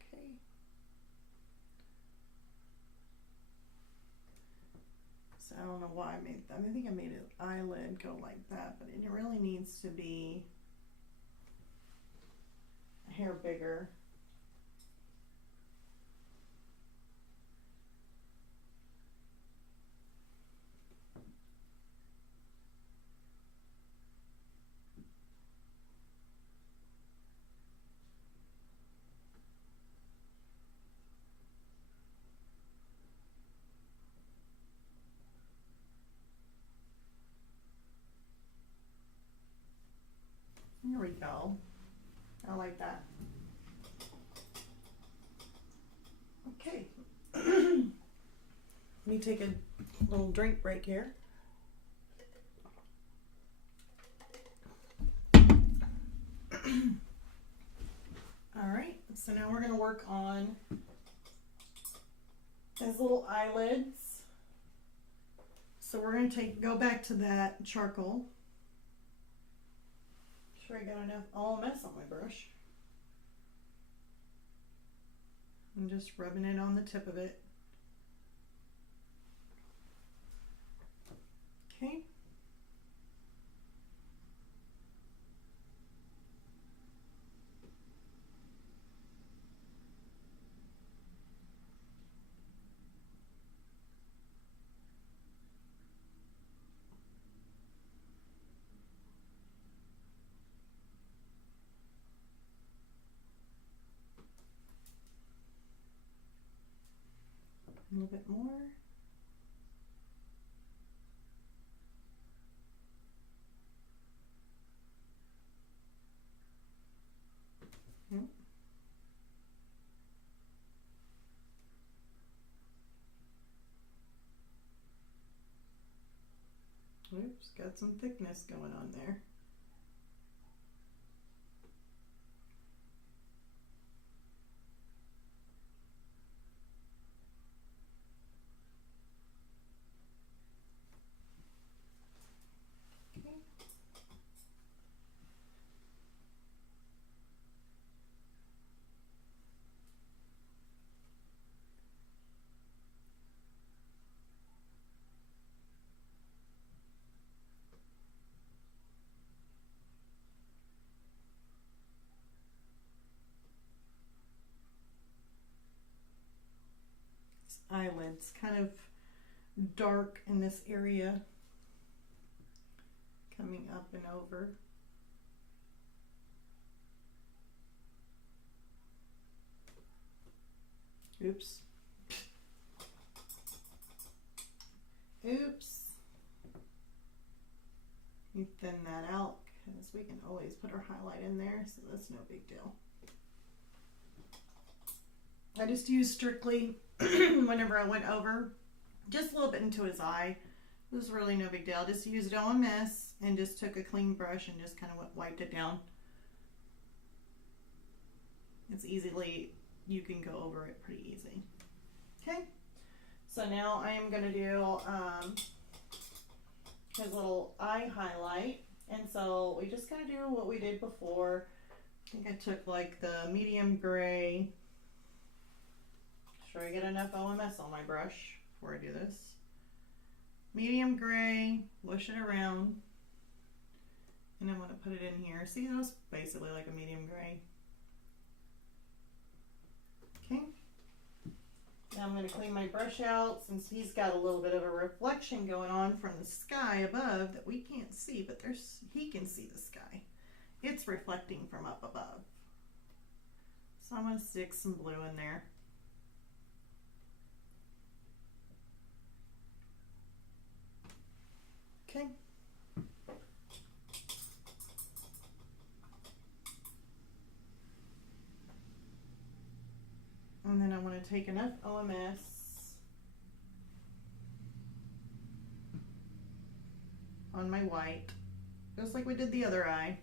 Okay. So I don't know why I made that. I think I made an eyelid go like that, but it really needs to be a hair bigger. There we go. I like that. Okay. Let me take a little drink break here. All right, so now we're going to work on his little eyelids. So we're going to go back to that charcoal. Make sure I got enough OMS on my brush. I'm just rubbing it on the tip of it. Okay. A little bit more. Oops, got some thickness going on there. Okay. Eyelids kind of dark in this area, coming up and over. Oops. Oops. You thin that out because we can always put our highlight in there, so that's no big deal. I just used strictly whenever I went over just a little bit into his eye. It was really no big deal. I just used OMS and just took a clean brush and just kind of wiped it down. It's easily, you can go over it pretty easy. Okay, so now I am going to do his little eye highlight. And so we just going to do what we did before. I think I took like the medium gray. Sure I get enough OMS on my brush before I do this. Medium gray, whoosh it around, and I'm going to put it in here. See, that was basically like a medium gray. Okay. Now I'm going to clean my brush out since he's got a little bit of a reflection going on from the sky above that we can't see, but he can see the sky. It's reflecting from up above. So I'm going to stick some blue in there. Okay. And then I want to take enough OMS on my white, just like we did the other eye.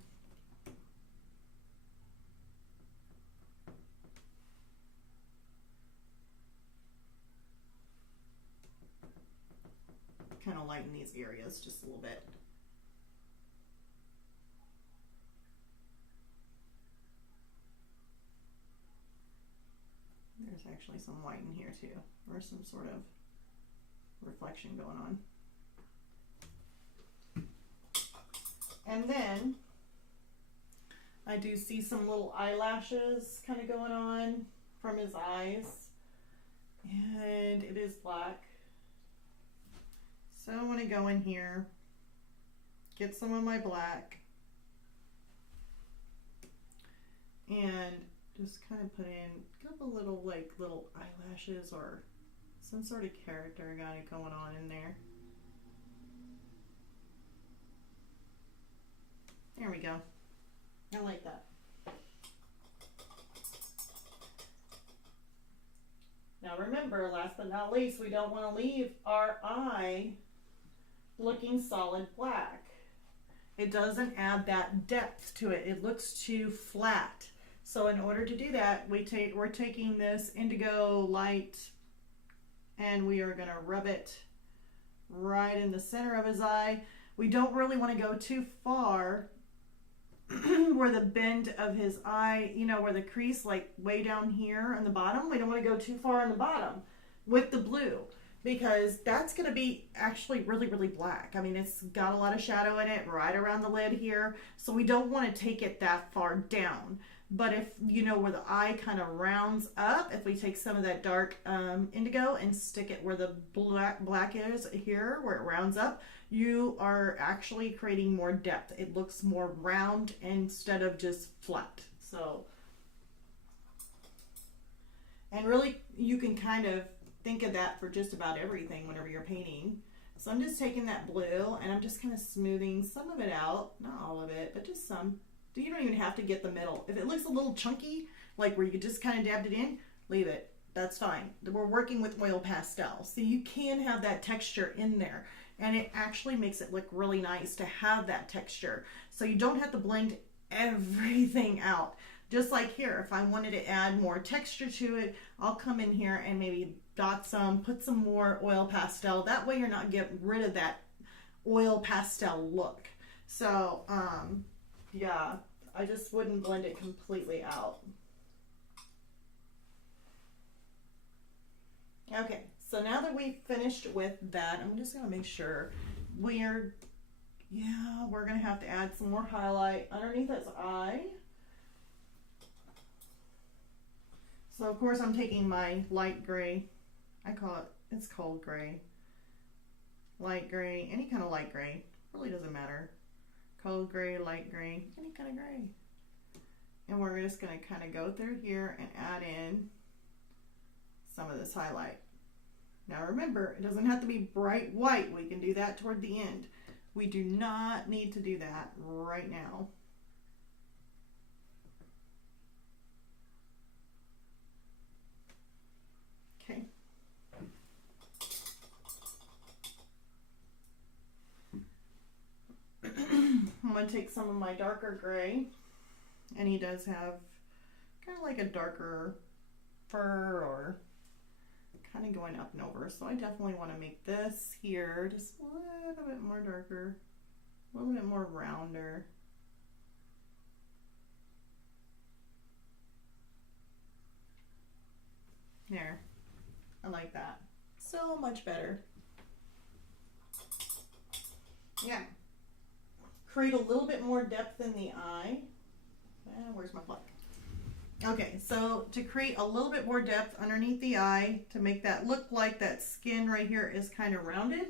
Kind of lighten these areas just a little bit. There's actually some white in here too, or some sort of reflection going on. And then I do see some little eyelashes kind of going on from his eyes, and it is black. So I want to go in here, get some of my black, and just kind of put in a couple little little eyelashes or some sort of character I got it going on in there. There we go. I like that. Now remember, last but not least, we don't want to leave our eye looking solid black. It doesn't add that depth to it. It looks too flat. So in order to do that, we're taking this indigo light and we are going to rub it right in the center of his eye. We don't really want to go too far where the bend of his eye, you know, where the crease, like way down here on the bottom. We don't want to go too far on the bottom with the blue, because that's going to be actually really, really black. I mean, it's got a lot of shadow in it right around the lid here. So we don't want to take it that far down. But if, you know, where the eye kind of rounds up, if we take some of that dark indigo and stick it where the black is here, where it rounds up, you are actually creating more depth. It looks more round instead of just flat. So, and really you can kind of think of that for just about everything whenever you're painting. So I'm just taking that blue and I'm just kind of smoothing some of it out, not all of it, but just some. You don't even have to get the middle. If it looks a little chunky, like where you just kind of dabbed it in, leave it. That's fine. We're working with oil pastel, so you can have that texture in there, and it actually makes it look really nice to have that texture. So you don't have to blend everything out. Just like here, if I wanted to add more texture to it, I'll come in here and maybe dot some, put some more oil pastel. That way you're not getting rid of that oil pastel look. So, yeah, I just wouldn't blend it completely out. Okay, so now that we've finished with that, I'm just gonna make sure we're gonna have to add some more highlight underneath his eye. So of course I'm taking my light gray, it's called gray, light gray, any kind of light gray, really doesn't matter. Cold gray, light gray, any kind of gray. And we're just going to kind of go through here and add in some of this highlight. Now remember, it doesn't have to be bright white. We can do that toward the end. We do not need to do that right now. Okay. I'm going to take some of my darker gray, and he does have kind of like a darker fur or kind of going up and over, so I definitely want to make this here just a little bit more darker, a little bit more rounder. There, I like that so much better. Yeah. Create a little bit more depth in the eye. Where's my pluck? Okay, so to create a little bit more depth underneath the eye, to make that look like that skin right here is kind of rounded.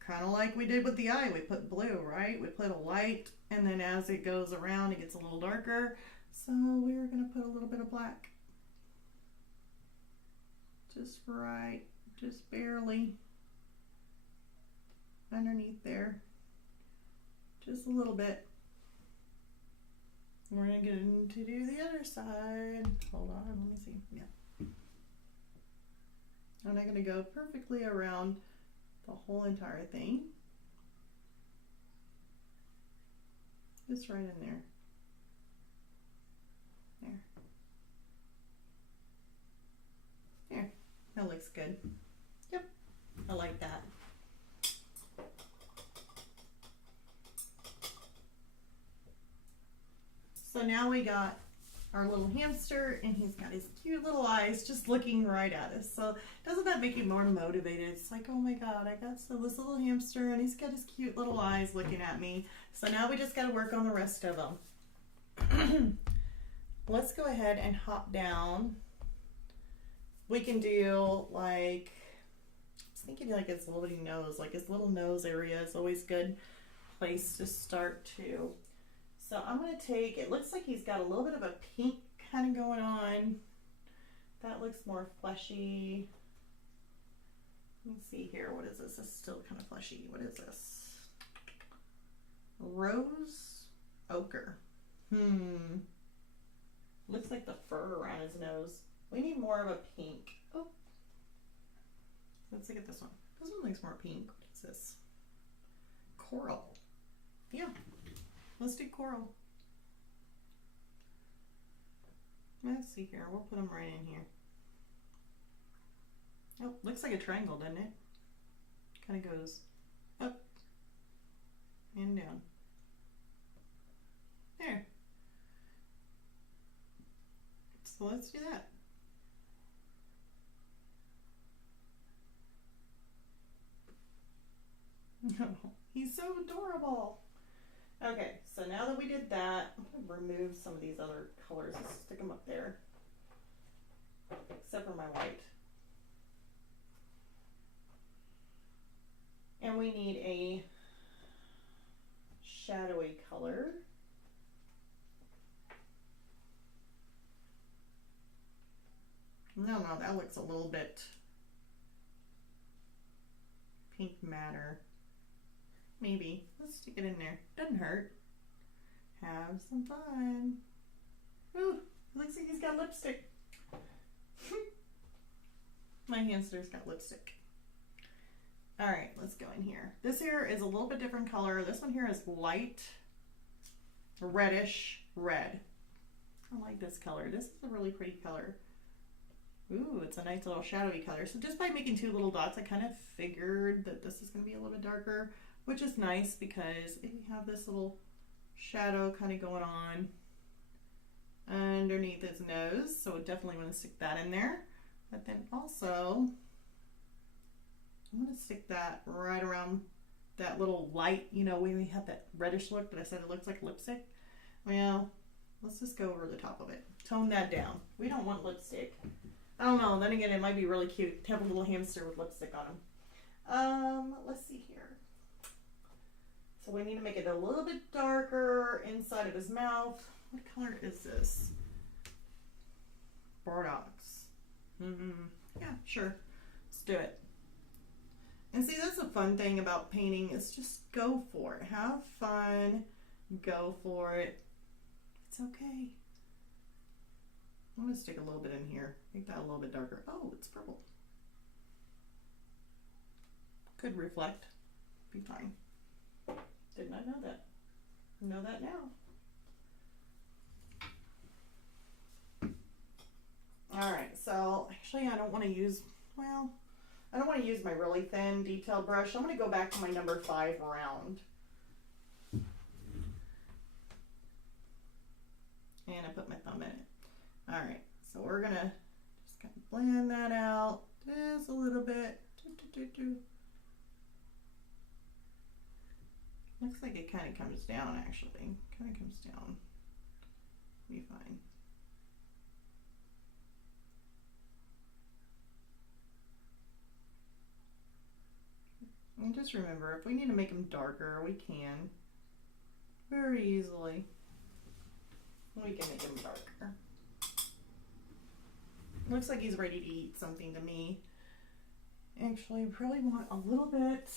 Kind of like we did with the eye. We put blue, right? We put a light, and then as it goes around, it gets a little darker. So we're going to put a little bit of black. Just right, just barely. Underneath there, just a little bit. We're going to get into do the other side. Hold on, let me see. Yeah. I'm not going to go perfectly around the whole entire thing. Just right in there. There. There. That looks good. Yep. I like that. So now we got our little hamster, and he's got his cute little eyes just looking right at us. So doesn't that make you more motivated? It's like, oh my God, I got this little hamster and he's got his cute little eyes looking at me. So now we just got to work on the rest of them. Let's go ahead and hop down. We can do like, I was thinking like his little nose, like his little nose area is always a good place to start too. So I'm going to take, it looks like he's got a little bit of a pink kind of going on. That looks more fleshy. Let me see here. What is this? This is still kind of fleshy. What is this? A rose ochre. Looks like the fur around his nose. We need more of a pink. Oh. Let's look at this one. This one looks more pink. What is this? Coral. Yeah. Let's do coral. Let's see here. We'll put them right in here. Oh, looks like a triangle, doesn't it? Kind of goes up and down. There. So let's do that. He's so adorable. Okay, so now that we did that, I'm going to remove some of these other colors and stick them up there. Except for my white. And we need a shadowy color. No, that looks a little bit pink matter. Maybe. Let's stick it in there. Doesn't hurt. Have some fun. Ooh, looks like he's got lipstick. My hamster's got lipstick. Alright, let's go in here. This here is a little bit different color. This one here is light reddish red. I like this color. This is a really pretty color. Ooh, it's a nice little shadowy color. So just by making two little dots, I kind of figured that this is going to be a little bit darker, which is nice because we have this little shadow kind of going on underneath his nose. So I definitely want to stick that in there. But then also, I'm going to stick that right around that little light, you know, when we have that reddish look that I said it looks like lipstick. Well, let's just go over the top of it. Tone that down. We don't want lipstick. I don't know. Then again, it might be really cute to have a little hamster with lipstick on him. Let's see here. So we need to make it a little bit darker inside of his mouth. What color is this? Bordocks. Yeah, sure. Let's do it. And see, that's the fun thing about painting is just go for it. Have fun. Go for it. It's okay. I'm going to stick a little bit in here. Make that a little bit darker. Oh, it's purple. Could reflect. Be fine. Did not know that. Know that now. Alright, so actually I don't want to use, well, I don't want to use my really thin detail brush. I'm going to go back to my number 5 round. And I put my thumb in it. Alright, so we're going to just kind of blend that out just a little bit. Looks like it kind of comes down actually. Kind of comes down. Be fine. And just remember, if we need to make them darker, we can. Very easily. We can make them darker. Looks like he's ready to eat something to me. Actually, we probably want a little bit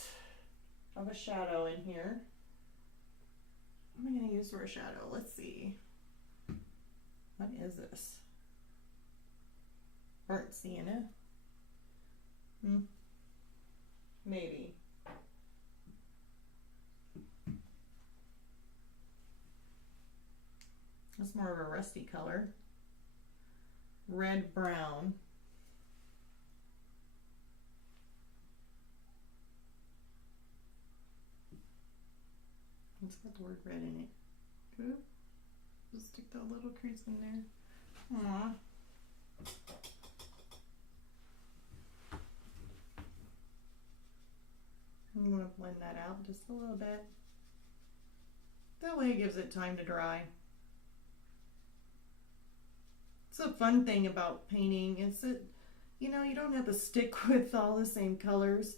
of a shadow in here. What am I going to use for a shadow? Let's see. What is this? Burnt sienna? Maybe. That's more of a rusty color. Red brown. It's got the word red in it. Ooh. Just stick that little crease in there. Aww. I'm going to blend that out just a little bit. That way it gives it time to dry. It's a fun thing about painting is that, you know, you don't have to stick with all the same colors.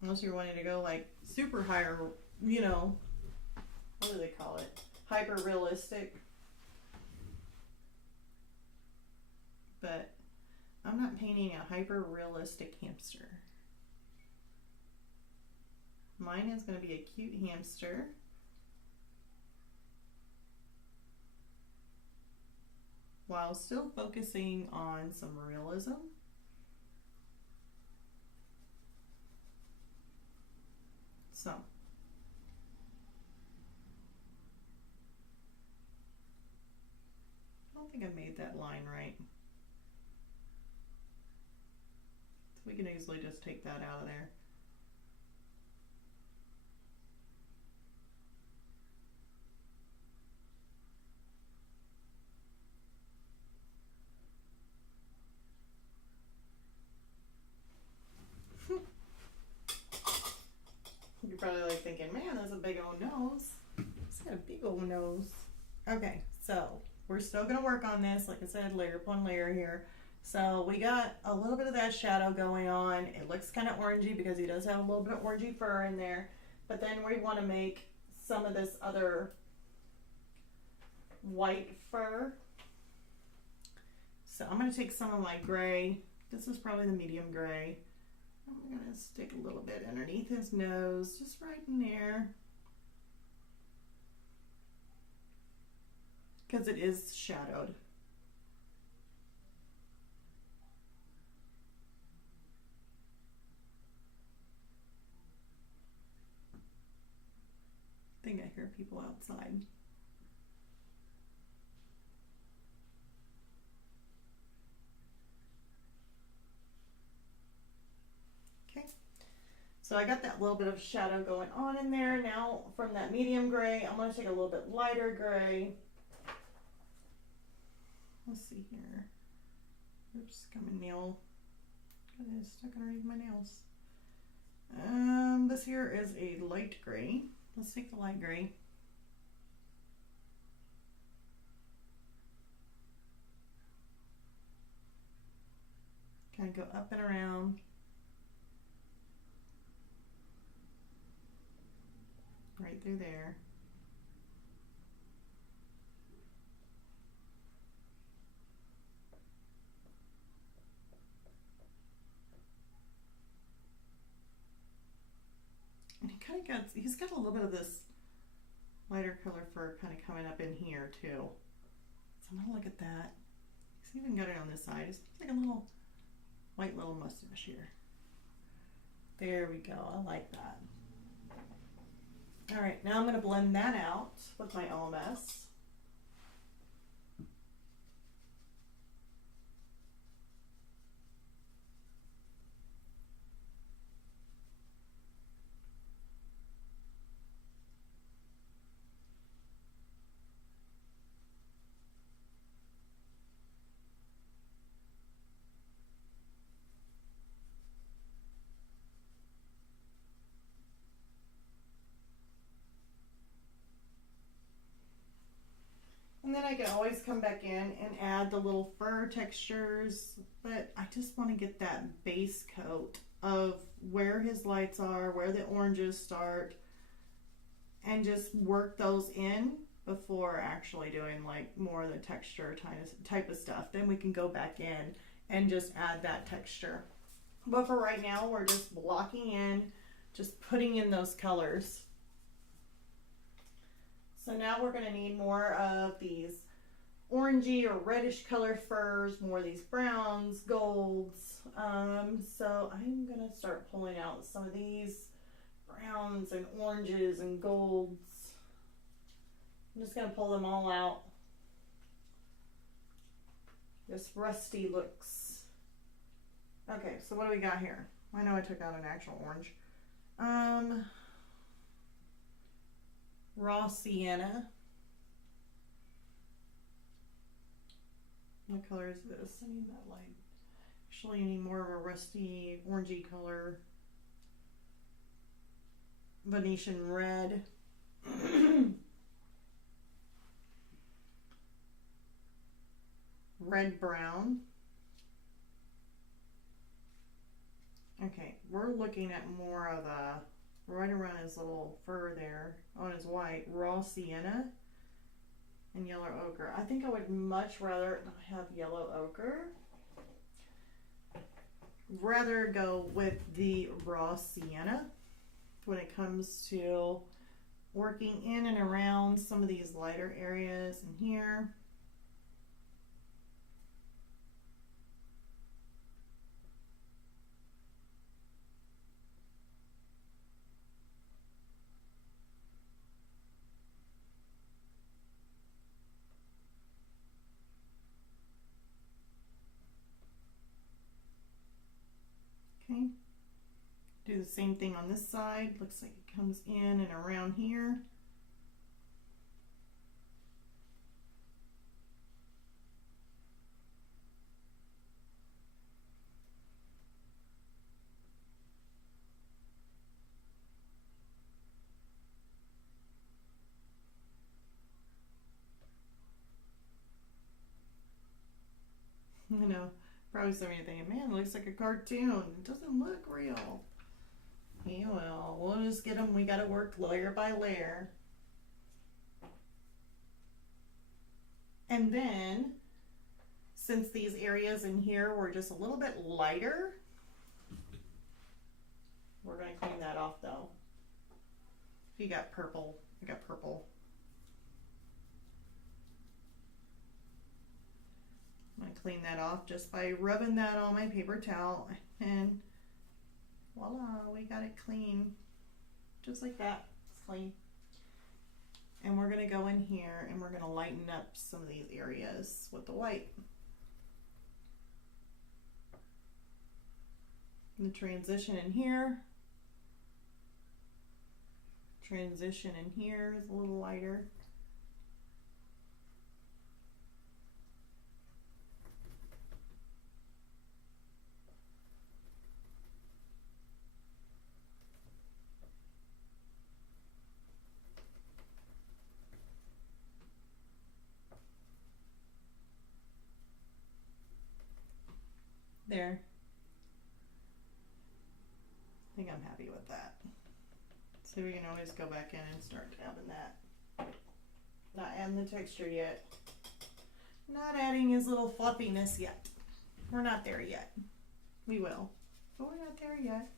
Unless you're wanting to go like super higher, you know, what do they call it? Hyper realistic. But I'm not painting a hyper realistic hamster. mine is going to be a cute hamster. While still focusing on some realism. So. I don't think I made that line right. So we can easily just take that out of there. You're probably like thinking, man, that's a big old nose. It's got a big old nose. Okay, so we're still gonna work on this, like I said, layer upon layer here. So we got a little bit of that shadow going on. It looks kind of orangey because he does have a little bit of orangey fur in there. But then we want to make some of this other white fur. So I'm going to take some of my gray. This is probably the medium gray. I'm going to stick a little bit underneath his nose, just right in there. Because it is shadowed. I think I hear people outside. Okay, so I got that little bit of shadow going on in there. Now from that medium gray, I'm going to take a little bit lighter gray. Let's see here. Oops, got my nail. Got it stuck underneath my nails. This here is a light gray. Let's take the light gray. Kind of go up and around. Right through there. And he kind of got, he's got a little bit of this lighter color fur kind of coming up in here too. So I'm gonna look at that. He's even got it on this side. It's like a little white little mustache here. There we go, I like that. All right, now I'm gonna blend that out with my OMS. And then I can always come back in and add the little fur textures, but I just want to get that base coat of where his lights are, where the oranges start, and just work those in before actually doing like more of the texture type of stuff. Then we can go back in and just add that texture. But for right now, we're just blocking in, just putting in those colors. So now we're going to need more of these orangey or reddish colored furs, more of these browns, golds. So I'm going to start pulling out some of these browns and oranges and golds. I'm just going to pull them all out. This rusty looks. Okay, so what do we got here? I know I took out an actual orange. Raw sienna. What color is this? I need that light. Actually, I need more of a rusty orangey color. Venetian red. Red brown. Okay, we're looking at more of a, right around his little fur there on his white, raw sienna and yellow ochre. I think I would much rather have yellow ochre. Rather go with the raw sienna when it comes to working in and around some of these lighter areas in here. Okay, do the same thing on this side. Looks like it comes in and around here. You know, probably some of you thinking, man, it looks like a cartoon. It doesn't look real. Yeah, well, we'll just get them. We got to work layer by layer. And then, since these areas in here were just a little bit lighter, we're going to clean that off though. If you got purple, I got purple. I'm going to clean that off just by rubbing that on my paper towel, and voila, we got it clean. Just like that, it's clean. And we're going to go in here and we're going to lighten up some of these areas with the white. And the transition in here, transition in here is a little lighter. There. I think I'm happy with that. So we can always go back in and start dabbing that. Not adding the texture yet. Not adding his little fluffiness yet. We're not there yet. We will, but we're not there yet.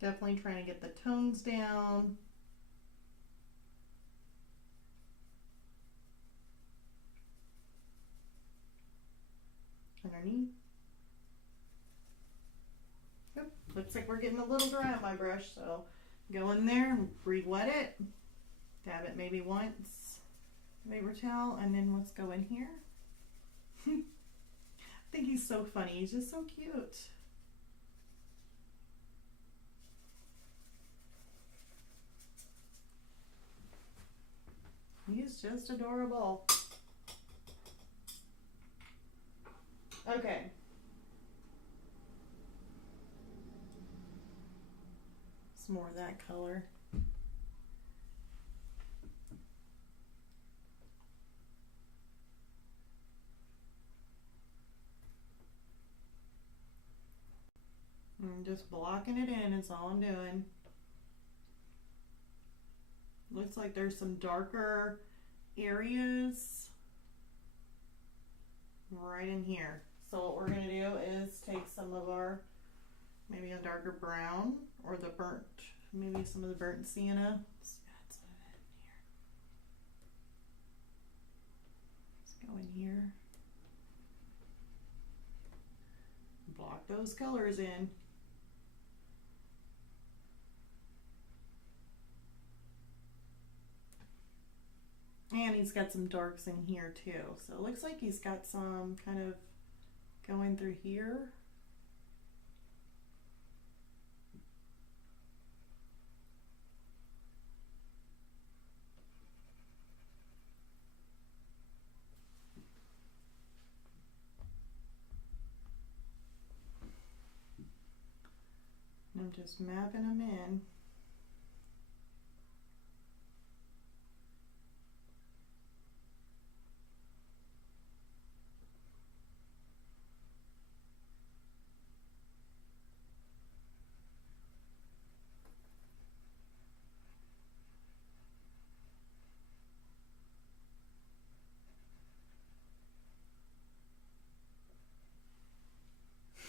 Definitely trying to get the tones down. Underneath. Yep, looks like we're getting a little dry on my brush, so go in there, re-wet it, dab it maybe once, paper towel, and then let's go in here. I think he's so funny, he's just so cute. He's just adorable. Okay. Some more of that color. I'm just blocking it in is all I'm doing. Looks like there's some darker areas right in here. So what we're going to do is take some of our, maybe a darker brown or the burnt, maybe some of the burnt sienna. Let's add some of that in here. Let's go in here. Block those colors in. And he's got some darks in here too. So it looks like he's got some kind of going through here. And I'm just mapping them in.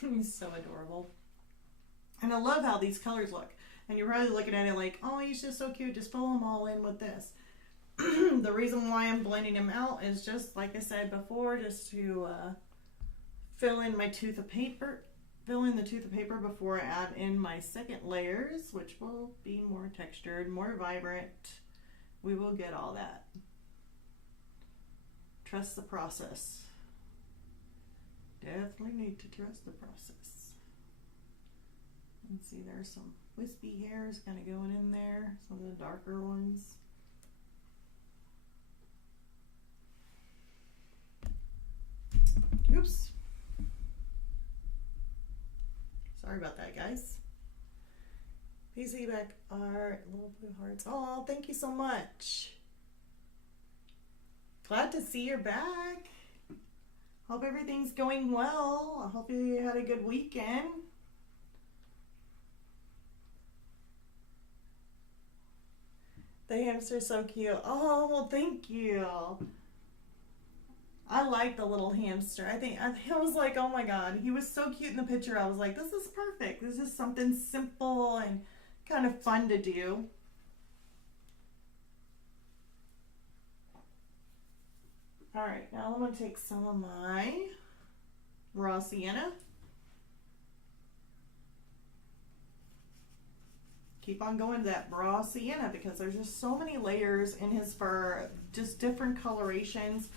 He's so adorable. And I love how these colors look. And you're probably looking at it like, oh, he's just so cute. Just fill them all in with this. The reason why I'm blending him out is just, like I said before, just to fill in my tooth of paper. Fill in the tooth of paper before I add in my second layers, which will be more textured, more vibrant. We will get all that. Trust the process. Definitely need to trust the process. And see, there's some wispy hairs kind of going in there, some of the darker ones. Oops. Sorry about that, guys. Pixabay art, little blue hearts. Oh, thank you so much. Glad to see you're back. Hope everything's going well. I hope you had a good weekend. The hamster's so cute. Oh, well, thank you. I like the little hamster. I was like, oh my God, he was so cute in the picture. I was like, this is perfect. This is something simple and kind of fun to do. All right, now I'm going to take some of my raw sienna. Keep on going to that raw sienna because there's just so many layers in his fur, just different colorations.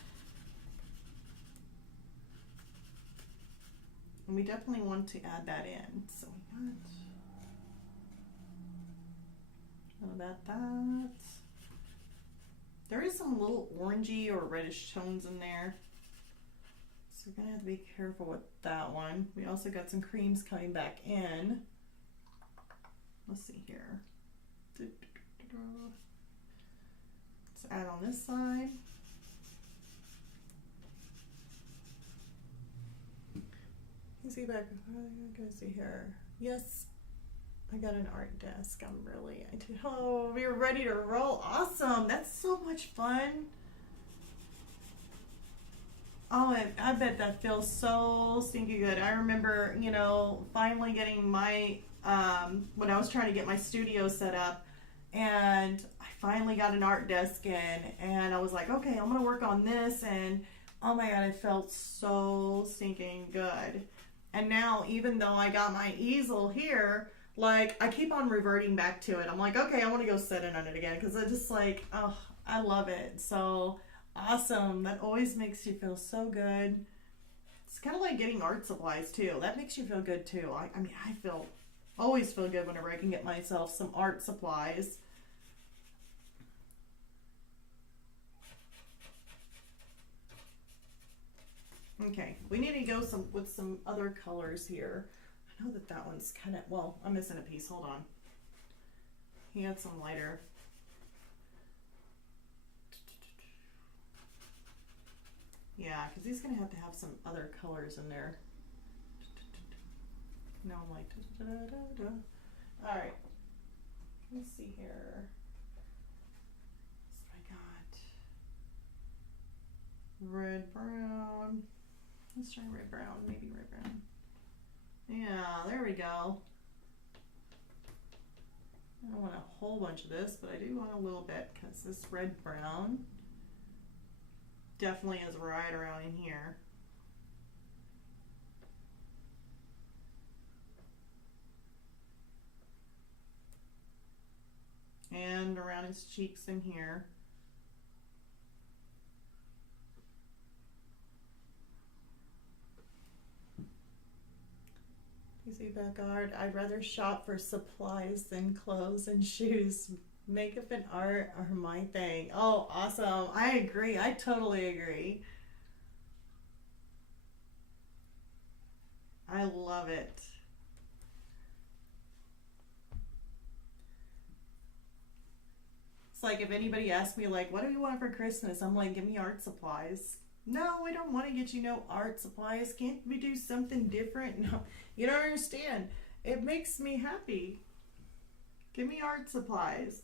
And we definitely want to add that in. So we got that. There is some little orangey or reddish tones in there. So we're gonna have to be careful with that one. We also got some creams coming back in. Let's see here. Let's add on this side. You see back, go see here. Yes, I got an art desk. Oh, we're ready to roll. Awesome. That's so much fun. Oh, I bet that feels so stinky good. I remember, you know, finally getting my, when I was trying to get my studio set up, and I finally got an art desk in, and I was like, okay, I'm going to work on this, and oh my God, it felt so stinking good. And now, even though I got my easel here, like, I keep on reverting back to it. I'm like, okay, I want to go sit in on it again, because I just like, oh, I love it. So awesome. That always makes you feel so good. It's kind of like getting art supplies, too. That makes you feel good, too. I mean, always feel good whenever I can get myself some art supplies. Okay, we need to go with some other colors here. I know that one's kind of, well, I'm missing a piece. Hold on. He had some lighter. Yeah, because he's going to have some other colors in there. No, I'm like, all right. Let's see here. So I got red, brown. Let's try red, brown, maybe red, brown. Yeah, there we go. I don't want a whole bunch of this, but I do want a little bit because this red, brown definitely is right around in here. And around his cheeks in here. Pixabay art. I'd rather shop for supplies than clothes and shoes. Makeup and art are my thing. Oh, awesome. I agree. I totally agree. I love it. It's like if anybody asks me, like, what do you want for Christmas? I'm like, give me art supplies. No, we don't want to get you no art supplies. Can't we do something different? No, you don't understand. It makes me happy. Give me art supplies.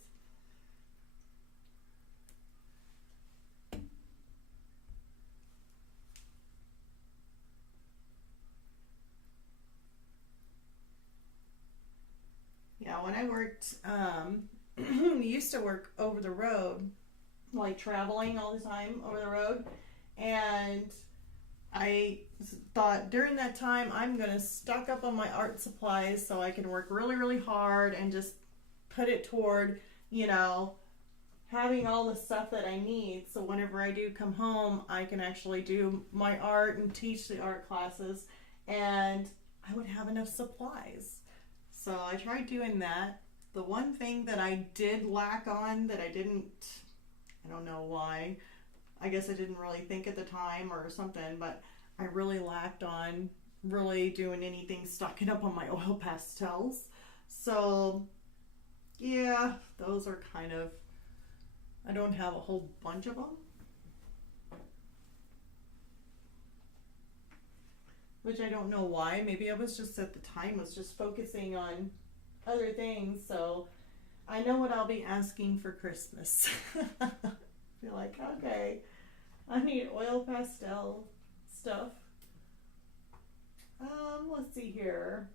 when I worked, used to work over the road, like traveling all the time over the road, and I thought during that time I'm gonna stock up on my art supplies so I can work really, really hard and just put it toward, you know, having all the stuff that I need. So whenever I do come home, I can actually do my art and teach the art classes, and I would have enough supplies. So I tried doing that. The one thing that I did lack on that I don't know why, I guess I didn't really think at the time or something, but I really lacked on really doing anything stocking up on my oil pastels. So yeah, those are kind of, I don't have a whole bunch of them, which I don't know why. Maybe I was just at the time was just focusing on other things. So I know what I'll be asking for Christmas. Feel like, okay, I need oil pastel stuff. Let's see here.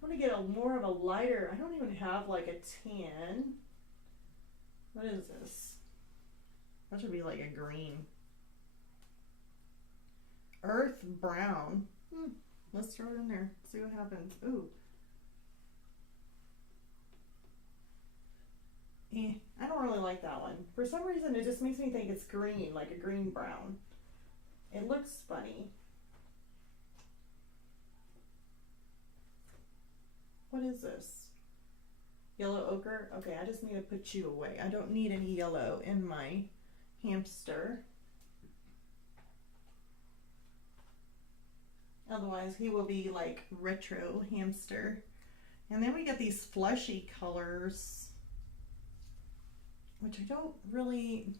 I want to get more of a lighter. I don't even have like a tan. What is this? That should be like a green. Earth brown. Let's throw it in there. See what happens. Ooh. I don't really like that one. For some reason, it just makes me think it's green, like a green brown. It looks funny. What is this? Yellow ochre? Okay, I just need to put you away. I don't need any yellow in my hamster. Otherwise, he will be like retro hamster. And then we get these fleshy colors, which I don't really,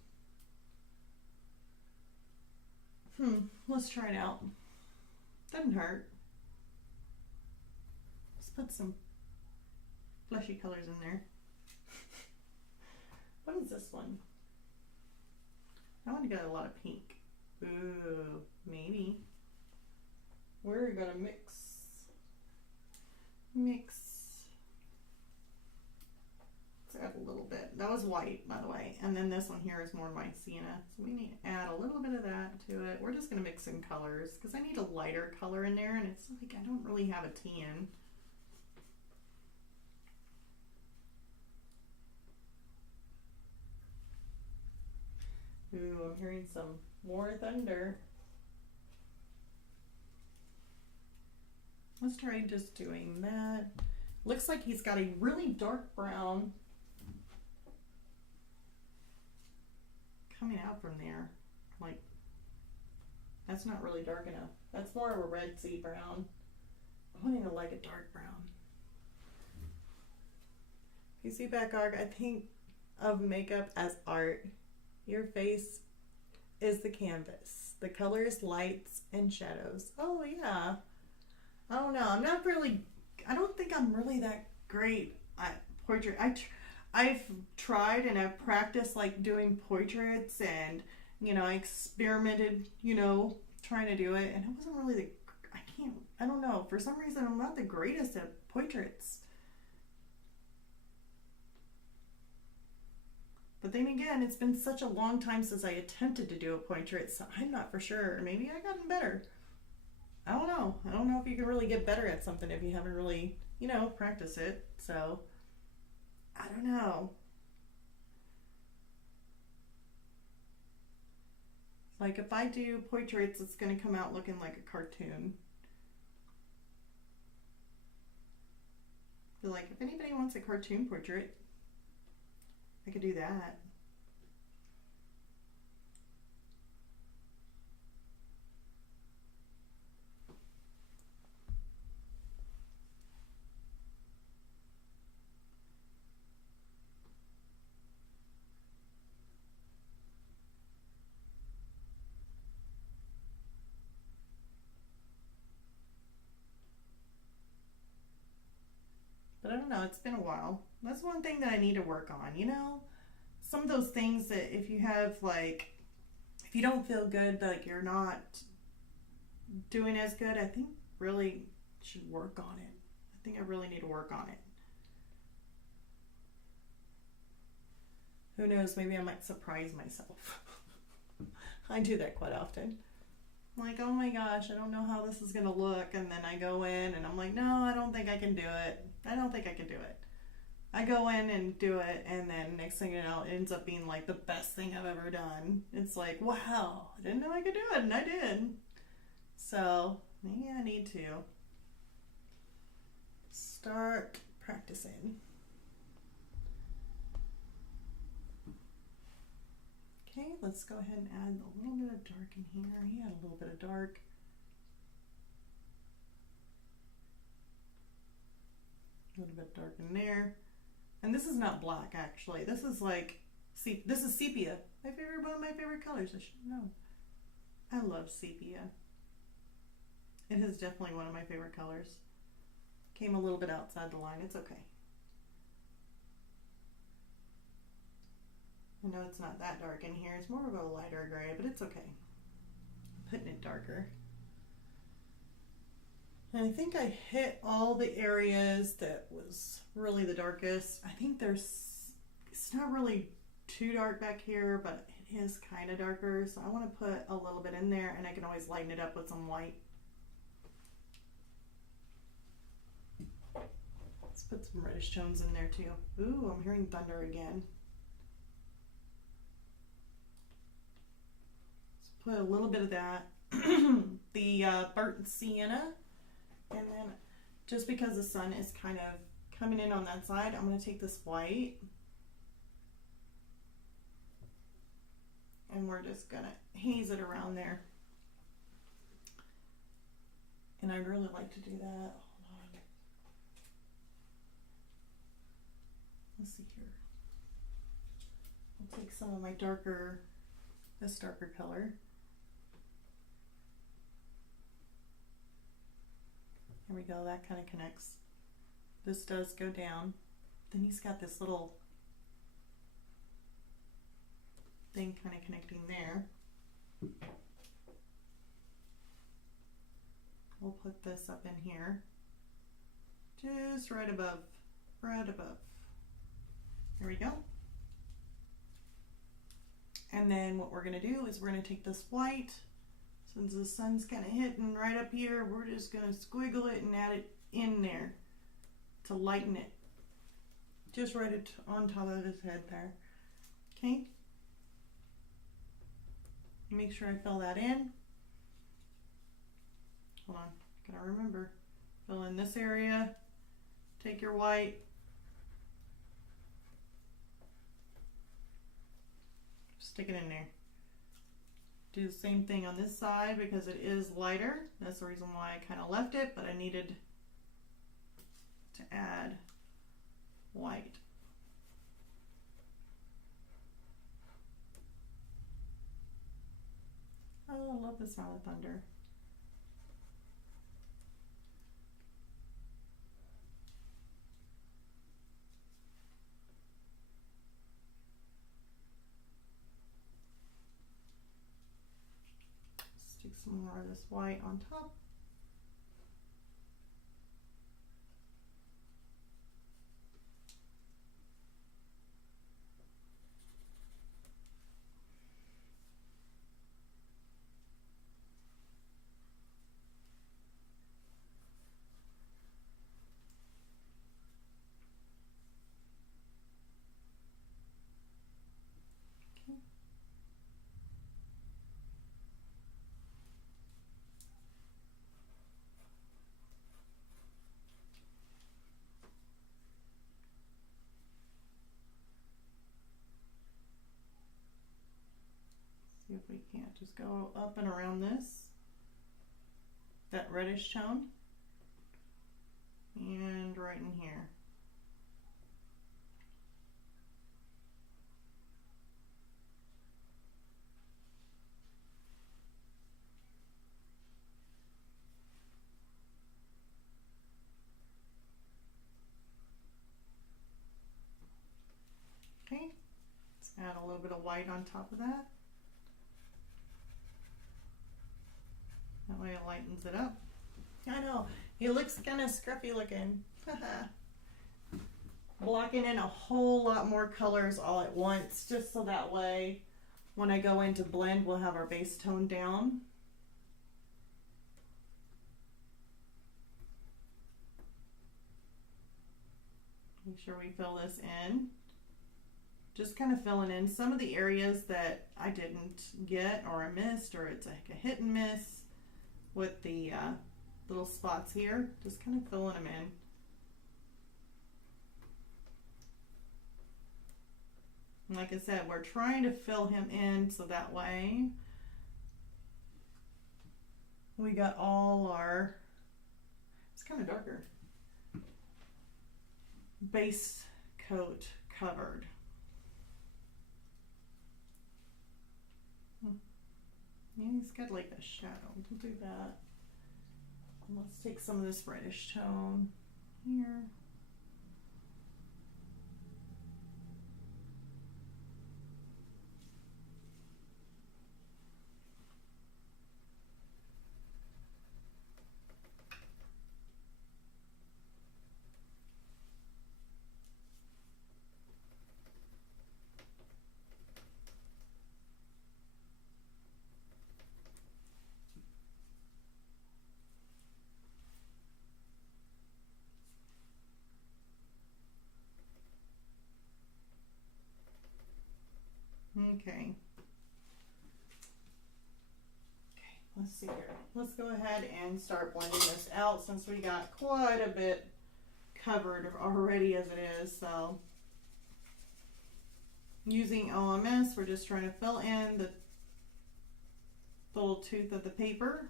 let's try it out. Doesn't hurt. Let's put some fleshy colors in there. What is this one? I want to get a lot of pink. Ooh, maybe. We're gonna mix. Let's add a little bit. That was white, by the way. And then this one here is more my sienna. So we need to add a little bit of that to it. We're just gonna mix some colors because I need a lighter color in there, and it's like I don't really have a tan. Ooh, I'm hearing some more thunder. Let's try just doing that. Looks like he's got a really dark brown coming out from there. Like, that's not really dark enough. That's more of a red sea brown. I wanting to like a dark brown. You see, Backyard, I think of makeup as art. Your face is the canvas. The colors, lights, and shadows. Oh, yeah. I don't know. I'm not really, I don't think I'm really that great at portrait. I've tried and I've practiced like doing portraits and, you know, I experimented, you know, trying to do it, and it wasn't really I don't know. For some reason, I'm not the greatest at portraits. But then again, it's been such a long time since I attempted to do a portrait, so I'm not for sure. Maybe I've gotten better. I don't know. I don't know if you can really get better at something if you haven't really, you know, practiced it. So, I don't know. Like if I do portraits, it's going to come out looking like a cartoon. So like if anybody wants a cartoon portrait, I could do that. But I don't know, it's been a while. That's one thing that I need to work on, you know? Some of those things that if you have like, if you don't feel good, like you're not doing as good, I think really should work on it. I think I really need to work on it. Who knows, maybe I might surprise myself. I do that quite often. I'm like, oh my gosh, I don't know how this is gonna look, and then I go in and I'm like, no, I don't think I can do it. I don't think I can do it. I go in and do it, and then next thing you know, it ends up being like the best thing I've ever done. It's like, wow, I didn't know I could do it, and I did. So maybe I need to start practicing. Okay, let's go ahead and add a little bit of dark in here. He had a little bit of dark. A little bit dark in there. And this is not black, actually. This is like, this is sepia. One of my favorite colors. I should know. I love sepia. It is definitely one of my favorite colors. Came a little bit outside the line. It's okay. I know it's not that dark in here. It's more of a lighter gray, but it's okay. I'm putting it darker. And I think I hit all the areas that was really the darkest. I think it's not really too dark back here, but it is kind of darker. So I want to put a little bit in there, and I can always lighten it up with some white. Let's put some reddish tones in there too. Ooh, I'm hearing thunder again. Let's put a little bit of that. The burnt sienna. And then just because the sun is kind of coming in on that side, I'm going to take this white and we're just going to haze it around there. And I'd really like to do that. Hold on. Let's see here. I'll take some of my this darker color. There we go, that kind of connects. This does go down. Then he's got this little thing kind of connecting there. We'll put this up in here. Just right above. Right above. There we go. And then what we're going to do is we're going to take this white. Since the sun's kind of hitting right up here, we're just going to squiggle it and add it in there to lighten it. Just right on top of his head there. Okay. Make sure I fill that in. Hold on. Gotta remember. Fill in this area. Take your white. Stick it in there. Do the same thing on this side because it is lighter. That's the reason why I kind of left it, but I needed to add white. Oh, I love the sound of thunder. Stick some more of this white on top. See if we can't just go up and around that reddish tone, and right in here. Okay, let's add a little bit of white on top of that. That way it lightens it up. I know, he looks kind of scruffy looking. blocking in a whole lot more colors all at once, just so that way when I go into blend, we'll have our base tone down. Make sure we fill this in. Just kind of filling in some of the areas that I didn't get or I missed, or it's like a hit and miss with the little spots here. Just kind of filling them in. And like I said, we're trying to fill him in so that way we got all our, it's kind of darker, base coat covered. Yeah, he's got like a shadow. We'll do that. And let's take some of this reddish tone here. Okay. Let's see here. Let's go ahead and start blending this out since we got quite a bit covered already as it is. So using OMS, we're just trying to fill in the little tooth of the paper.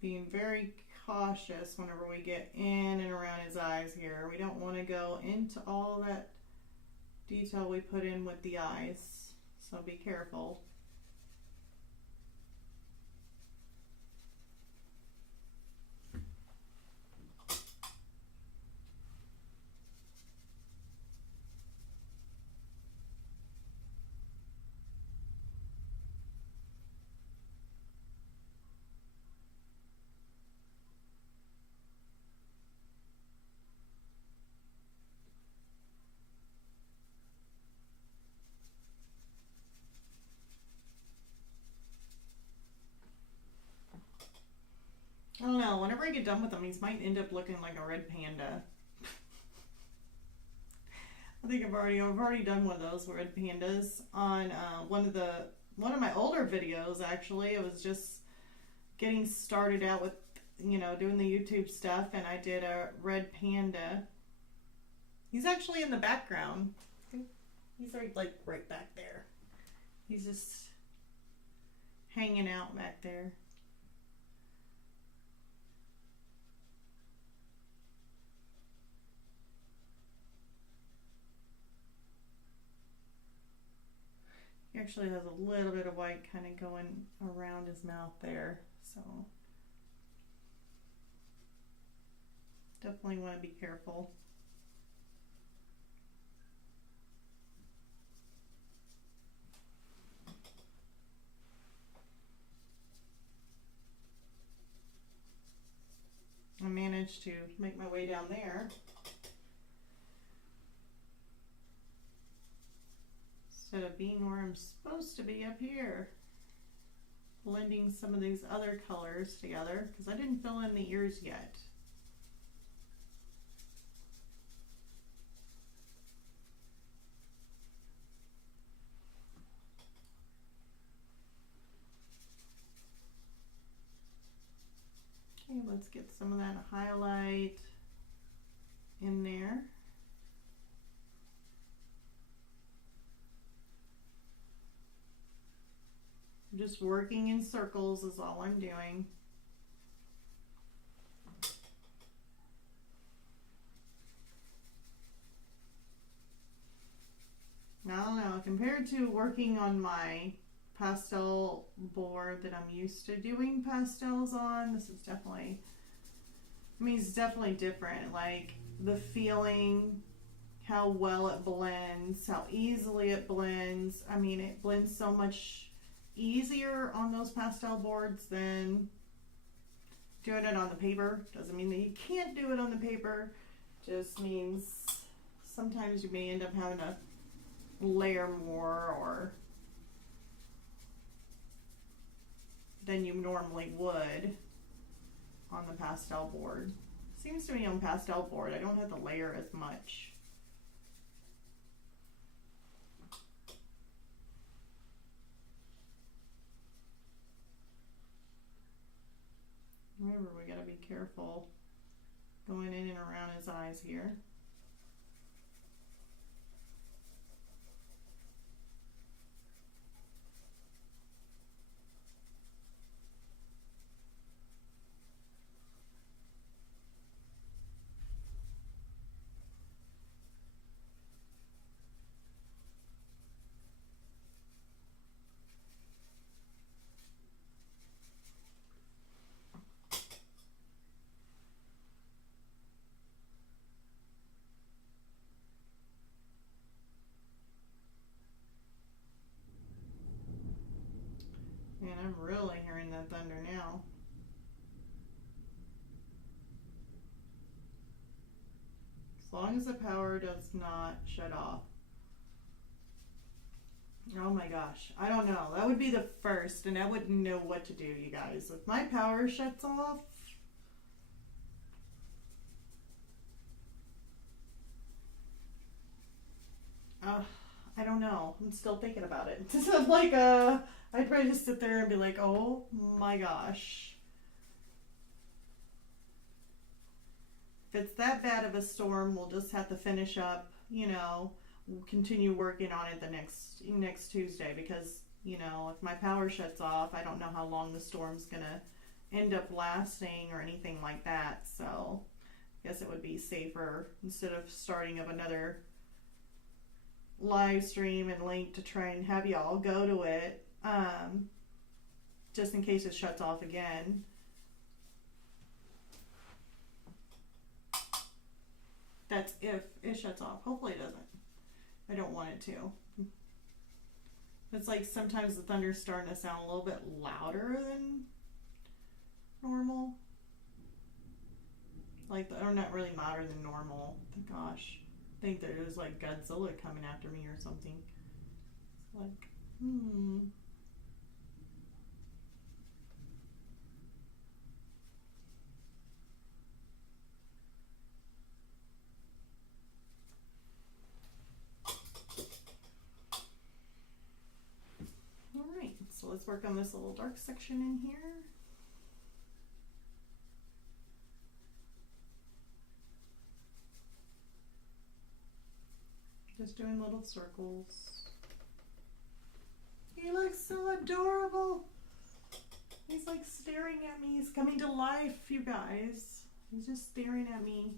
Being very cautious whenever we get in and around his eyes here. We don't want to go into all that detail we put in with the eyes, so be careful. I don't know, whenever I get done with him, he might end up looking like a red panda. I think I've already done one of those red pandas on one of my older videos. Actually, it was just getting started out with, you know, doing the YouTube stuff, and I did a red panda. He's actually in the background. He's like right back there. He's just hanging out back there. He actually has a little bit of white kind of going around his mouth there, so definitely want to be careful. I managed to make my way down there. Instead of being where I'm supposed to be up here. Blending some of these other colors together because I didn't fill in the ears yet. Okay, let's get some of that highlight in there. Just working in circles is all I'm doing. I don't know, compared to working on my pastel board that I'm used to doing pastels on, this is definitely, I mean, it's definitely different. Like the feeling how well it blends, how easily it blends. I mean, it blends so much easier on those pastel boards than doing it on the paper. Doesn't mean that you can't do it on the paper, just means sometimes you may end up having to layer more or than you normally would on the pastel board. Seems to me on pastel board I don't have to layer as much. Remember, we gotta be careful going in and around his eyes here. Man, I'm really hearing that thunder now. As long as the power does not shut off. Oh my gosh, I don't know. That would be the first, and I wouldn't know what to do, you guys. If my power shuts off, I don't know. I'm still thinking about it. I'm like, I'd probably just sit there and be like, oh my gosh. If it's that bad of a storm, we'll just have to finish up, you know, we'll continue working on it the next Tuesday, because, you know, if my power shuts off, I don't know how long the storm's gonna end up lasting or anything like that. So I guess it would be safer, instead of starting up another live stream and link, to try and have y'all go to it, just in case it shuts off again. That's if it shuts off. Hopefully it doesn't. I don't want it to. It's like sometimes the thunder's starting to sound a little bit louder than normal. Like, or not really louder than normal. Gosh. I think there was like Godzilla coming after me or something. It's like, Alright, so let's work on this little dark section in here. Just doing little circles. He looks so adorable. He's like staring at me. He's coming to life, you guys. He's just staring at me.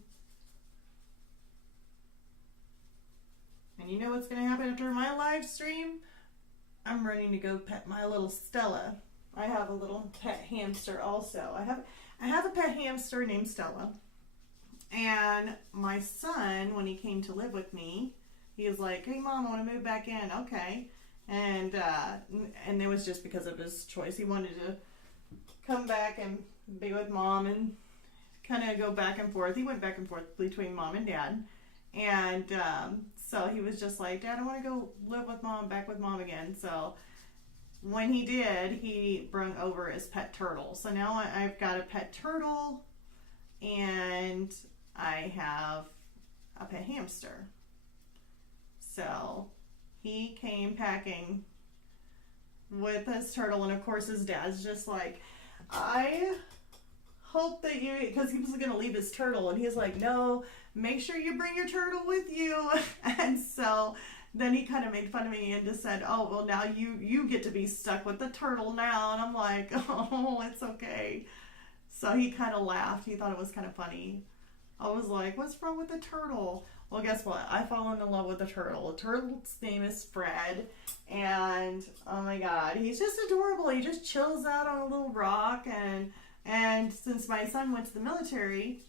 And you know what's going to happen after my live stream? I'm running to go pet my little Stella. I have a little pet hamster also. I have a pet hamster named Stella. And my son, when he came to live with me, he was like, hey mom, I want to move back in. Okay. And it was just because of his choice. He wanted to come back and be with mom and kind of go back and forth. He went back and forth between mom and dad. And so he was just like, Dad, I want to go live with mom, back with mom again. So when he did, he brought over his pet turtle. So now I've got a pet turtle and I have a pet hamster. So he came packing with his turtle, and of course his dad's just like, I hope that you, because he was going to leave his turtle, and he's like, no, make sure you bring your turtle with you. And so then he kind of made fun of me and just said, oh, well, now you get to be stuck with the turtle now. And I'm like, oh, it's okay. So he kind of laughed. He thought it was kind of funny. I was like, what's wrong with the turtle? Well, guess what? I fall in love with the turtle. The turtle's name is Fred. And oh my God, he's just adorable. He just chills out on a little rock. And since my son went to the military,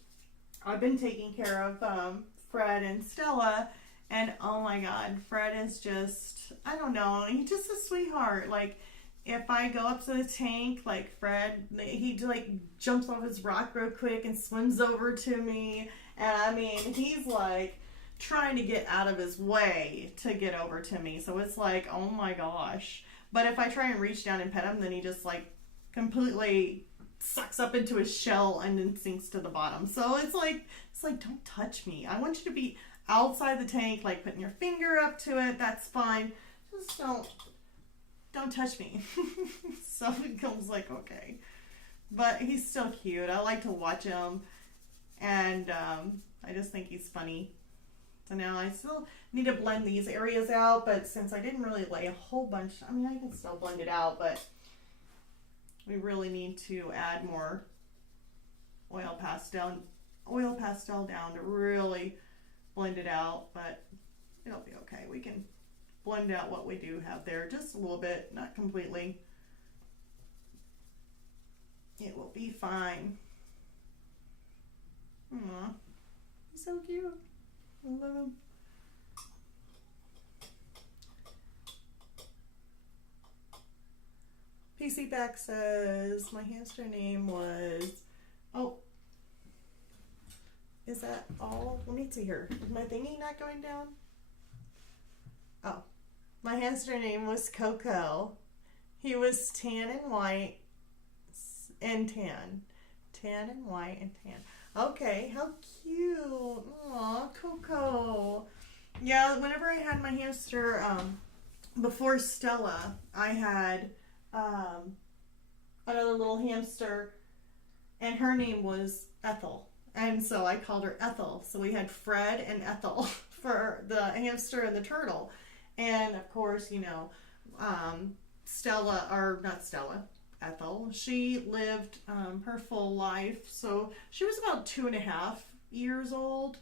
I've been taking care of Fred and Stella. And oh my God, Fred is just, I don't know, he's just a sweetheart. Like, if I go up to the tank, like Fred, he like jumps off his rock real quick and swims over to me. And I mean, he's like trying to get out of his way to get over to me. So it's like, oh my gosh. But if I try and reach down and pet him, then he just like completely sucks up into his shell and then sinks to the bottom. So it's like, don't touch me. I want you to be outside the tank, like putting your finger up to it. That's fine. Just don't touch me. So it comes like, okay. But he's still cute. I like to watch him. And I just think he's funny. So now I still need to blend these areas out, but since I didn't really lay a whole bunch, I mean, I can still blend it out, but we really need to add more oil pastel down to really blend it out, but it'll be okay. We can blend out what we do have there just a little bit, not completely. It will be fine. Aww, he's so cute. I love him. PC Back says my hamster name was, oh, is that all? Let me see here. Is my thingy not going down? Oh, my hamster name was Coco. He was tan and white and tan. Tan and white and tan. Okay, how cute. Aw, Coco. Yeah, whenever I had my hamster, before Stella, I had another little hamster, and her name was Ethel. And so I called her Ethel. So we had Fred and Ethel for the hamster and the turtle. And of course, you know, Ethel, she lived her full life. So she was about 2.5 years old,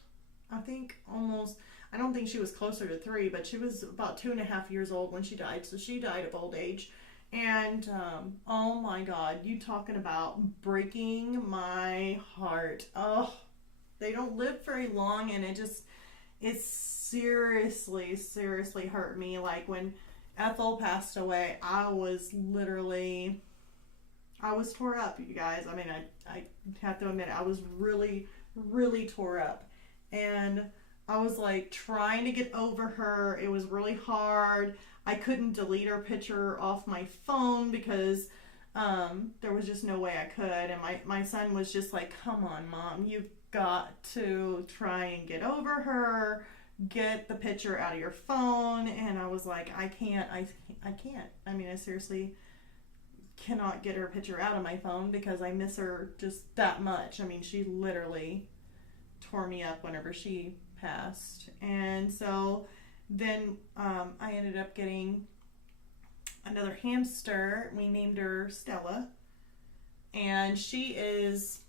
I think, almost. I don't think she was closer to 3, but she was about 2.5 years old when she died. So she died of old age. And oh my God, you talking about breaking my heart. Oh, they don't live very long, and it seriously hurt me. Like when Ethel passed away, I was tore up, you guys. I mean, I have to admit, I was really tore up. And I was like trying to get over her. It was really hard. I couldn't delete her picture off my phone because there was just no way I could. And my son was just like, come on, Mom, you've got to try and get over her. Get the picture out of your phone. And I was like, I can't. I mean, I seriously cannot get her picture out of my phone because I miss her just that much. I mean, she literally tore me up whenever she passed. And so then I ended up getting another hamster. We named her Stella, and she is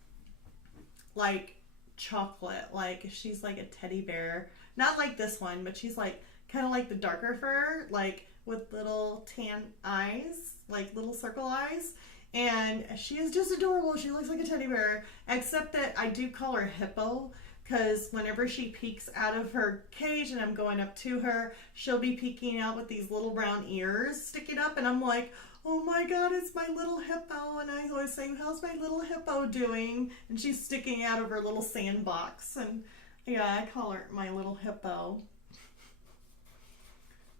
like chocolate. Like, she's like a teddy bear, not like this one, but she's like kind of like the darker fur, like with little tan eyes, like little circle eyes. And she is just adorable. She looks like a teddy bear, except that I do call her Hippo, because whenever she peeks out of her cage and I'm going up to her, she'll be peeking out with these little brown ears sticking up, and I'm like, oh my God, it's my little hippo. And I always say, how's my little hippo doing? And she's sticking out of her little sandbox. And yeah, I call her my little hippo.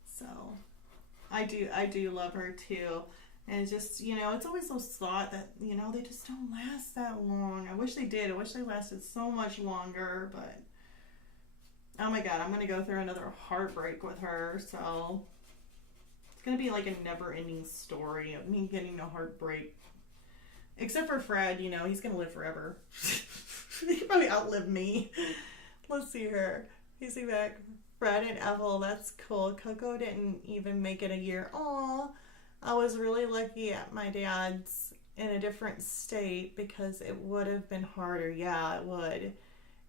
So I do love her too. And it's just, you know, it's always those thought that, you know, they just don't last that long. I wish they did. I wish they lasted so much longer, but oh my God, I'm going to go through another heartbreak with her. So it's going to be like a never-ending story of me getting a heartbreak. Except for Fred, you know, he's going to live forever. He can probably outlive me. Let's see here. You see that? Fred and Ethel, that's cool. Coco didn't even make it a year. Aww. I was really lucky at my dad's in a different state because it would have been harder. Yeah, it would.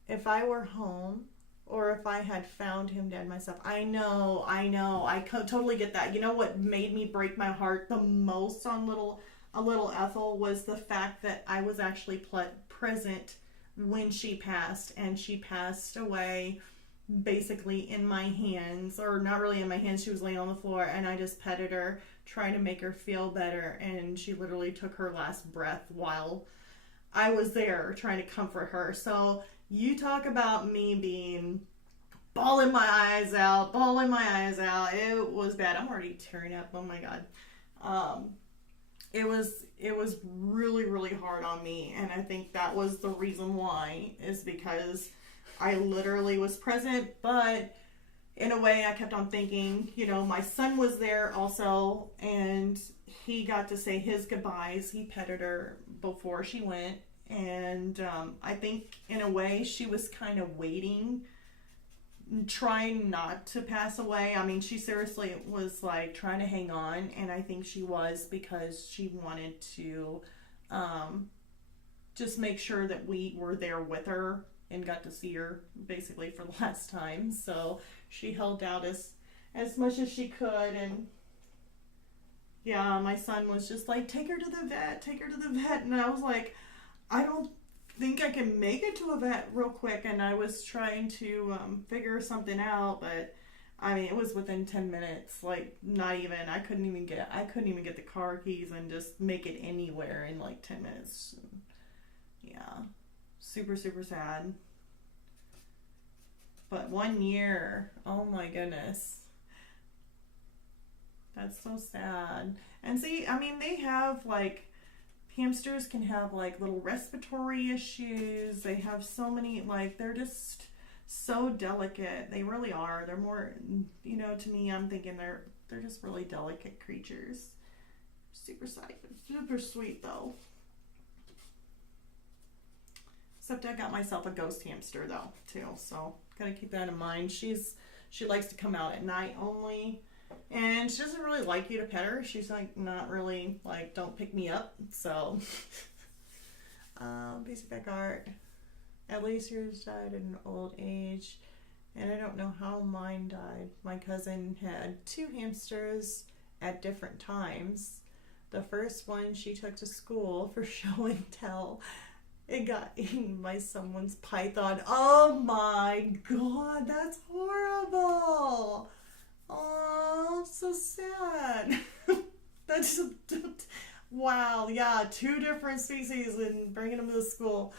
If I were home or if I had found him dead myself. I know. I totally get that. You know what made me break my heart the most on little Ethel was the fact that I was actually present when she passed, and she passed away basically in my hands, or not really in my hands. She was laying on the floor, and I just petted her, trying to make her feel better. And she literally took her last breath while I was there trying to comfort her. So you talk about me being bawling my eyes out, bawling my eyes out. It was bad. I'm already tearing up. Oh my God. It was really hard on me, and I think that was the reason why, is because I literally was present, but in a way I kept on thinking, my son was there also, and he got to say his goodbyes. He petted her before she went, and I think in a way she was kind of waiting, trying not to pass away. I mean, she seriously was like trying to hang on, and I think she was, because she wanted to just make sure that we were there with her and got to see her basically for the last time. So she held out as much as she could. And yeah, my son was just like, take her to the vet, take her to the vet. And I was like, I don't think I can make it to a vet real quick. And I was trying to figure something out, but I mean, it was within 10 minutes, like not even, I couldn't even get the car keys and just make it anywhere in like 10 minutes. Yeah, super sad. But 1 year, oh my goodness, that's so sad. And see, I mean, they have like, hamsters can have like little respiratory issues. They have so many, like, they're just so delicate. They really are. They're more, to me, I'm thinking they're just really delicate creatures. Super sweet though. Except I got myself a ghost hamster though too, so gotta keep that in mind. She likes to come out at night only. And she doesn't really like you to pet her. She's like, not really, like, don't pick me up. So, basic back art. At least yours died at an old age. And I don't know how mine died. My cousin had 2 hamsters at different times. The first one she took to school for show and tell. It got eaten by someone's python. Oh my God, that's horrible. Oh, so sad. That's wow. Yeah, 2 different species and bringing them to the school.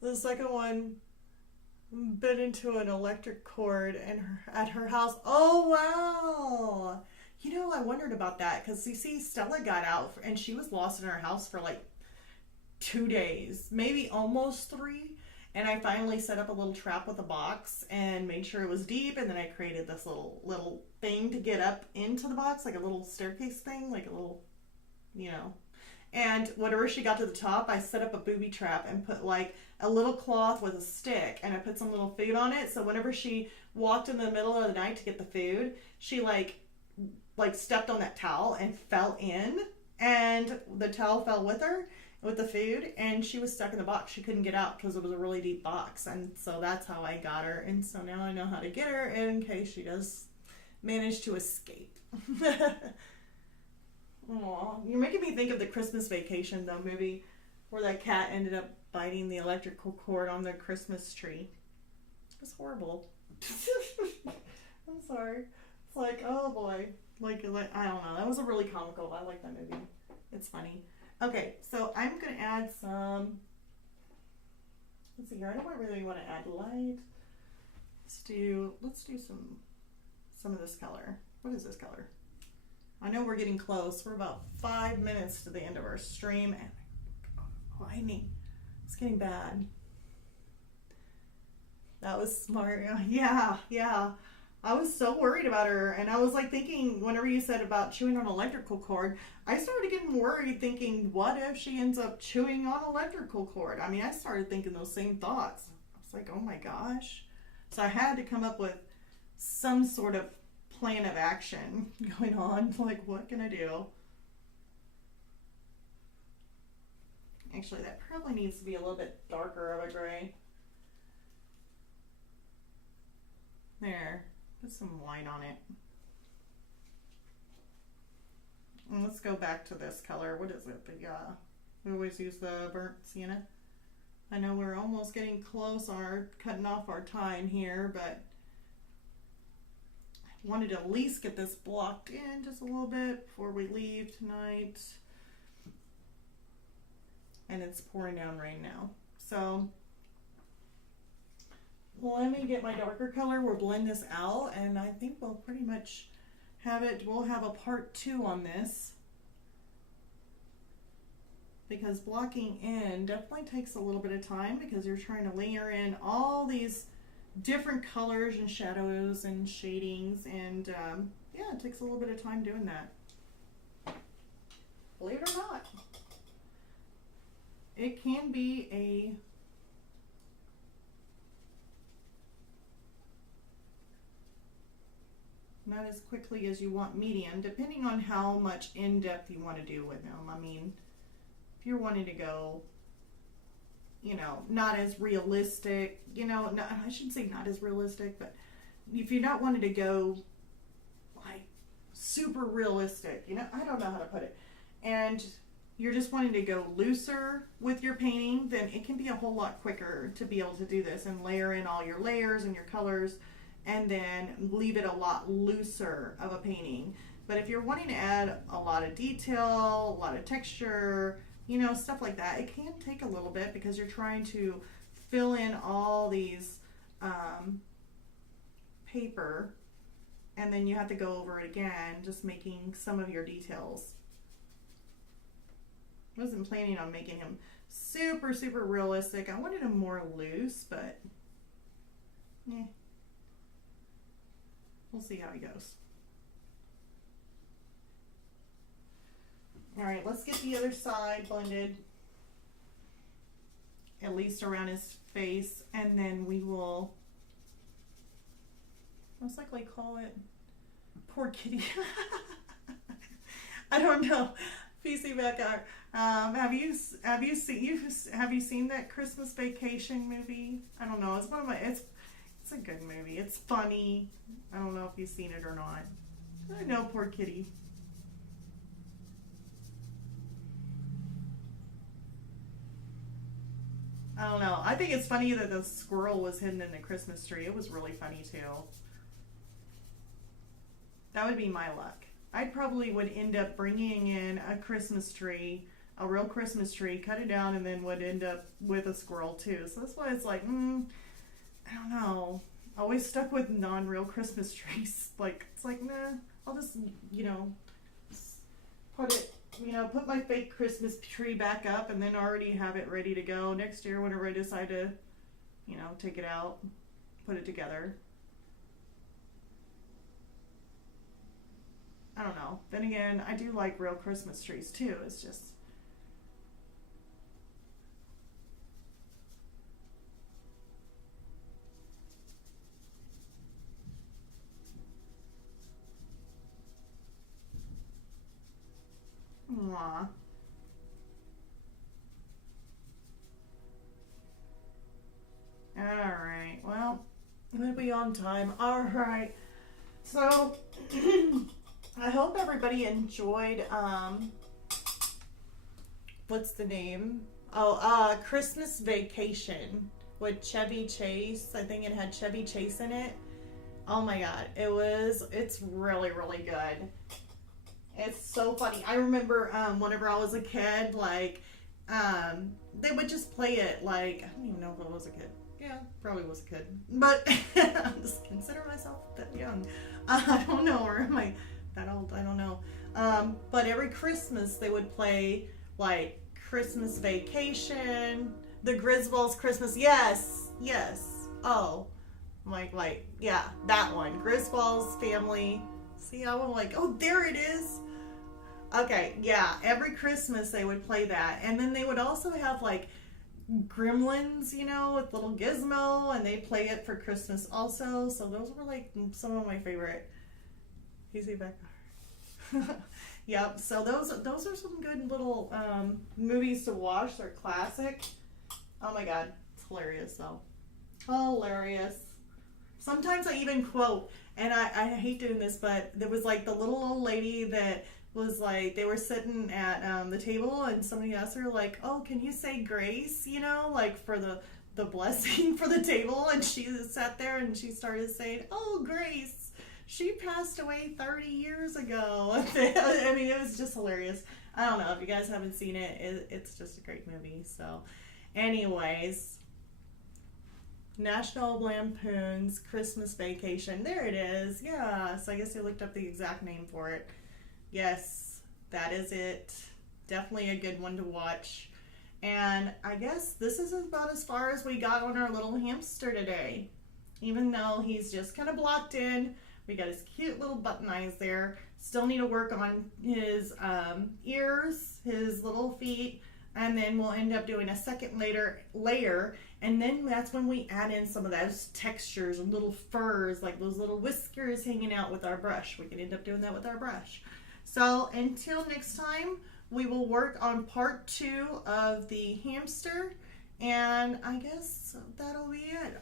The second one bit into an electric cord at her house. Oh wow. I wondered about that, because you see, Stella got out and she was lost in her house for like 2 days, maybe almost 3. And I finally set up a little trap with a box and made sure it was deep, and then I created this little thing to get up into the box, like a little staircase thing, like a little, And whenever she got to the top, I set up a booby trap and put like a little cloth with a stick, and I put some little food on it. So whenever she walked in the middle of the night to get the food, she like stepped on that towel and fell in, and the towel fell with her, with the food, and she was stuck in the box. She couldn't get out because it was a really deep box, and so that's how I got her. And so now I know how to get her in case she does manage to escape. Aw, you're making me think of the Christmas Vacation though movie, where that cat ended up biting the electrical cord on the Christmas tree. It was horrible. I'm sorry. It's like, oh boy, like I don't know. That was a really comical. I like that movie. It's funny. Okay, so I'm going to add some, let's see here, I don't really want to add light. Let's do some of this color. What is this color? I know we're getting close. We're about 5 minutes to the end of our stream, and it's getting bad. That was smart. Yeah. I was so worried about her, and I was like thinking, whenever you said about chewing on electrical cord, I started getting worried, thinking, what if she ends up chewing on electrical cord? I mean, I started thinking those same thoughts. I was like, oh my gosh. So I had to come up with some sort of plan of action going on. Like, what can I do? Actually, that probably needs to be a little bit darker of a gray. There. Put some white on it. And let's go back to this color. What is it? We always use the burnt sienna. I know we're almost getting close on cutting off our time here, but wanted to at least get this blocked in just a little bit before we leave tonight. And it's pouring down rain now. So let me get my darker color. We'll blend this out, and I think we'll pretty much have it. We'll have a part 2 on this, because blocking in definitely takes a little bit of time, because you're trying to layer in all these different colors and shadows and shadings, and yeah, it takes a little bit of time doing that. Believe it or not, it can be a not as quickly as you want medium, depending on how much in-depth you want to do with them. I mean, if you're wanting to go, you know, not as realistic, you know, no, I shouldn't say not as realistic, but if you're not wanting to go like super realistic, you know, I don't know how to put it, and you're just wanting to go looser with your painting, then it can be a whole lot quicker to be able to do this and layer in all your layers and your colors, and then leave it a lot looser of a painting. But if you're wanting to add a lot of detail, a lot of texture, you know, stuff like that, it can take a little bit, because you're trying to fill in all these paper, and then you have to go over it again, just making some of your details. I wasn't planning on making him super, super realistic. I wanted him more loose, but yeah, we'll see how he goes. All right, let's get the other side blended, at least around his face, and then we will most likely call it Poor Kitty. I don't know. PC Becca, have you seen that Christmas Vacation movie? I don't know. It's one of my. It's a good movie. It's funny. I don't know if you've seen it or not. I know, Poor Kitty. I don't know. I think it's funny that the squirrel was hidden in the Christmas tree. It was really funny too. That would be my luck. I probably would end up bringing in a Christmas tree, a real Christmas tree, cut it down, and then would end up with a squirrel too. So that's why it's like, I don't know. Always stuck with non-real Christmas trees. Like, it's like, nah, I'll just, you know, put it, you know, put my fake Christmas tree back up, and then already have it ready to go next year whenever I decide to, you know, take it out, put it together. I don't know. Then again, I do like real Christmas trees too. It's just, mwah. All right. Well, I'm gonna be on time. All right. So. I hope everybody enjoyed, what's the name? Oh, Christmas Vacation with Chevy Chase. I think it had Chevy Chase in it. Oh my God, it's really, really good. It's so funny. I remember, whenever I was a kid, like, they would just play it, like, I don't even know if I was a kid. Yeah, probably was a kid. But, I just consider myself that young. I don't know, or am I that old? I don't know. But every Christmas they would play like Christmas Vacation, the Griswolds Christmas. Yes. Oh, like yeah, that one. Griswold's Family. See how I'm like, oh, there it is. Okay, yeah. Every Christmas they would play that, and then they would also have like Gremlins, you know, with little Gizmo, and they play it for Christmas also. So those were like some of my favorite. Easy back. Yep. So those are some good little movies to watch. They're classic. Oh my God, it's hilarious though. Hilarious. Sometimes I even quote, and I hate doing this, but there was like the little old lady that was like, they were sitting at the table, and somebody asked her like, oh, can you say grace, you know, like for the blessing for the table, and she sat there and she started saying, oh, grace. She passed away 30 years ago. I mean, it was just hilarious. I don't know if you guys haven't seen it. It's just a great movie. So, anyways, National Lampoon's Christmas Vacation. There it is. Yeah. So I guess I looked up the exact name for it. Yes, that is it. Definitely a good one to watch. And I guess this is about as far as we got on our little hamster today. Even though he's just kind of blocked in, we got his cute little button eyes there. Still need to work on his ears, his little feet, and then we'll end up doing a second layer, and then that's when we add in some of those textures and little furs, like those little whiskers hanging out with our brush. We can end up doing that with our brush. So until next time, we will work on part 2 of the hamster, and I guess that'll be it.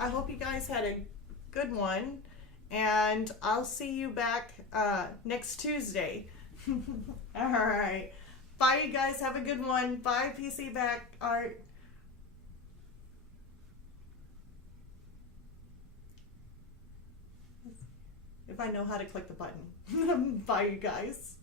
I hope you guys had a good one, and I'll see you back next Tuesday. All right. Bye, you guys. Have a good one. Bye, PC Back Art. If I know how to click the button. Bye, you guys.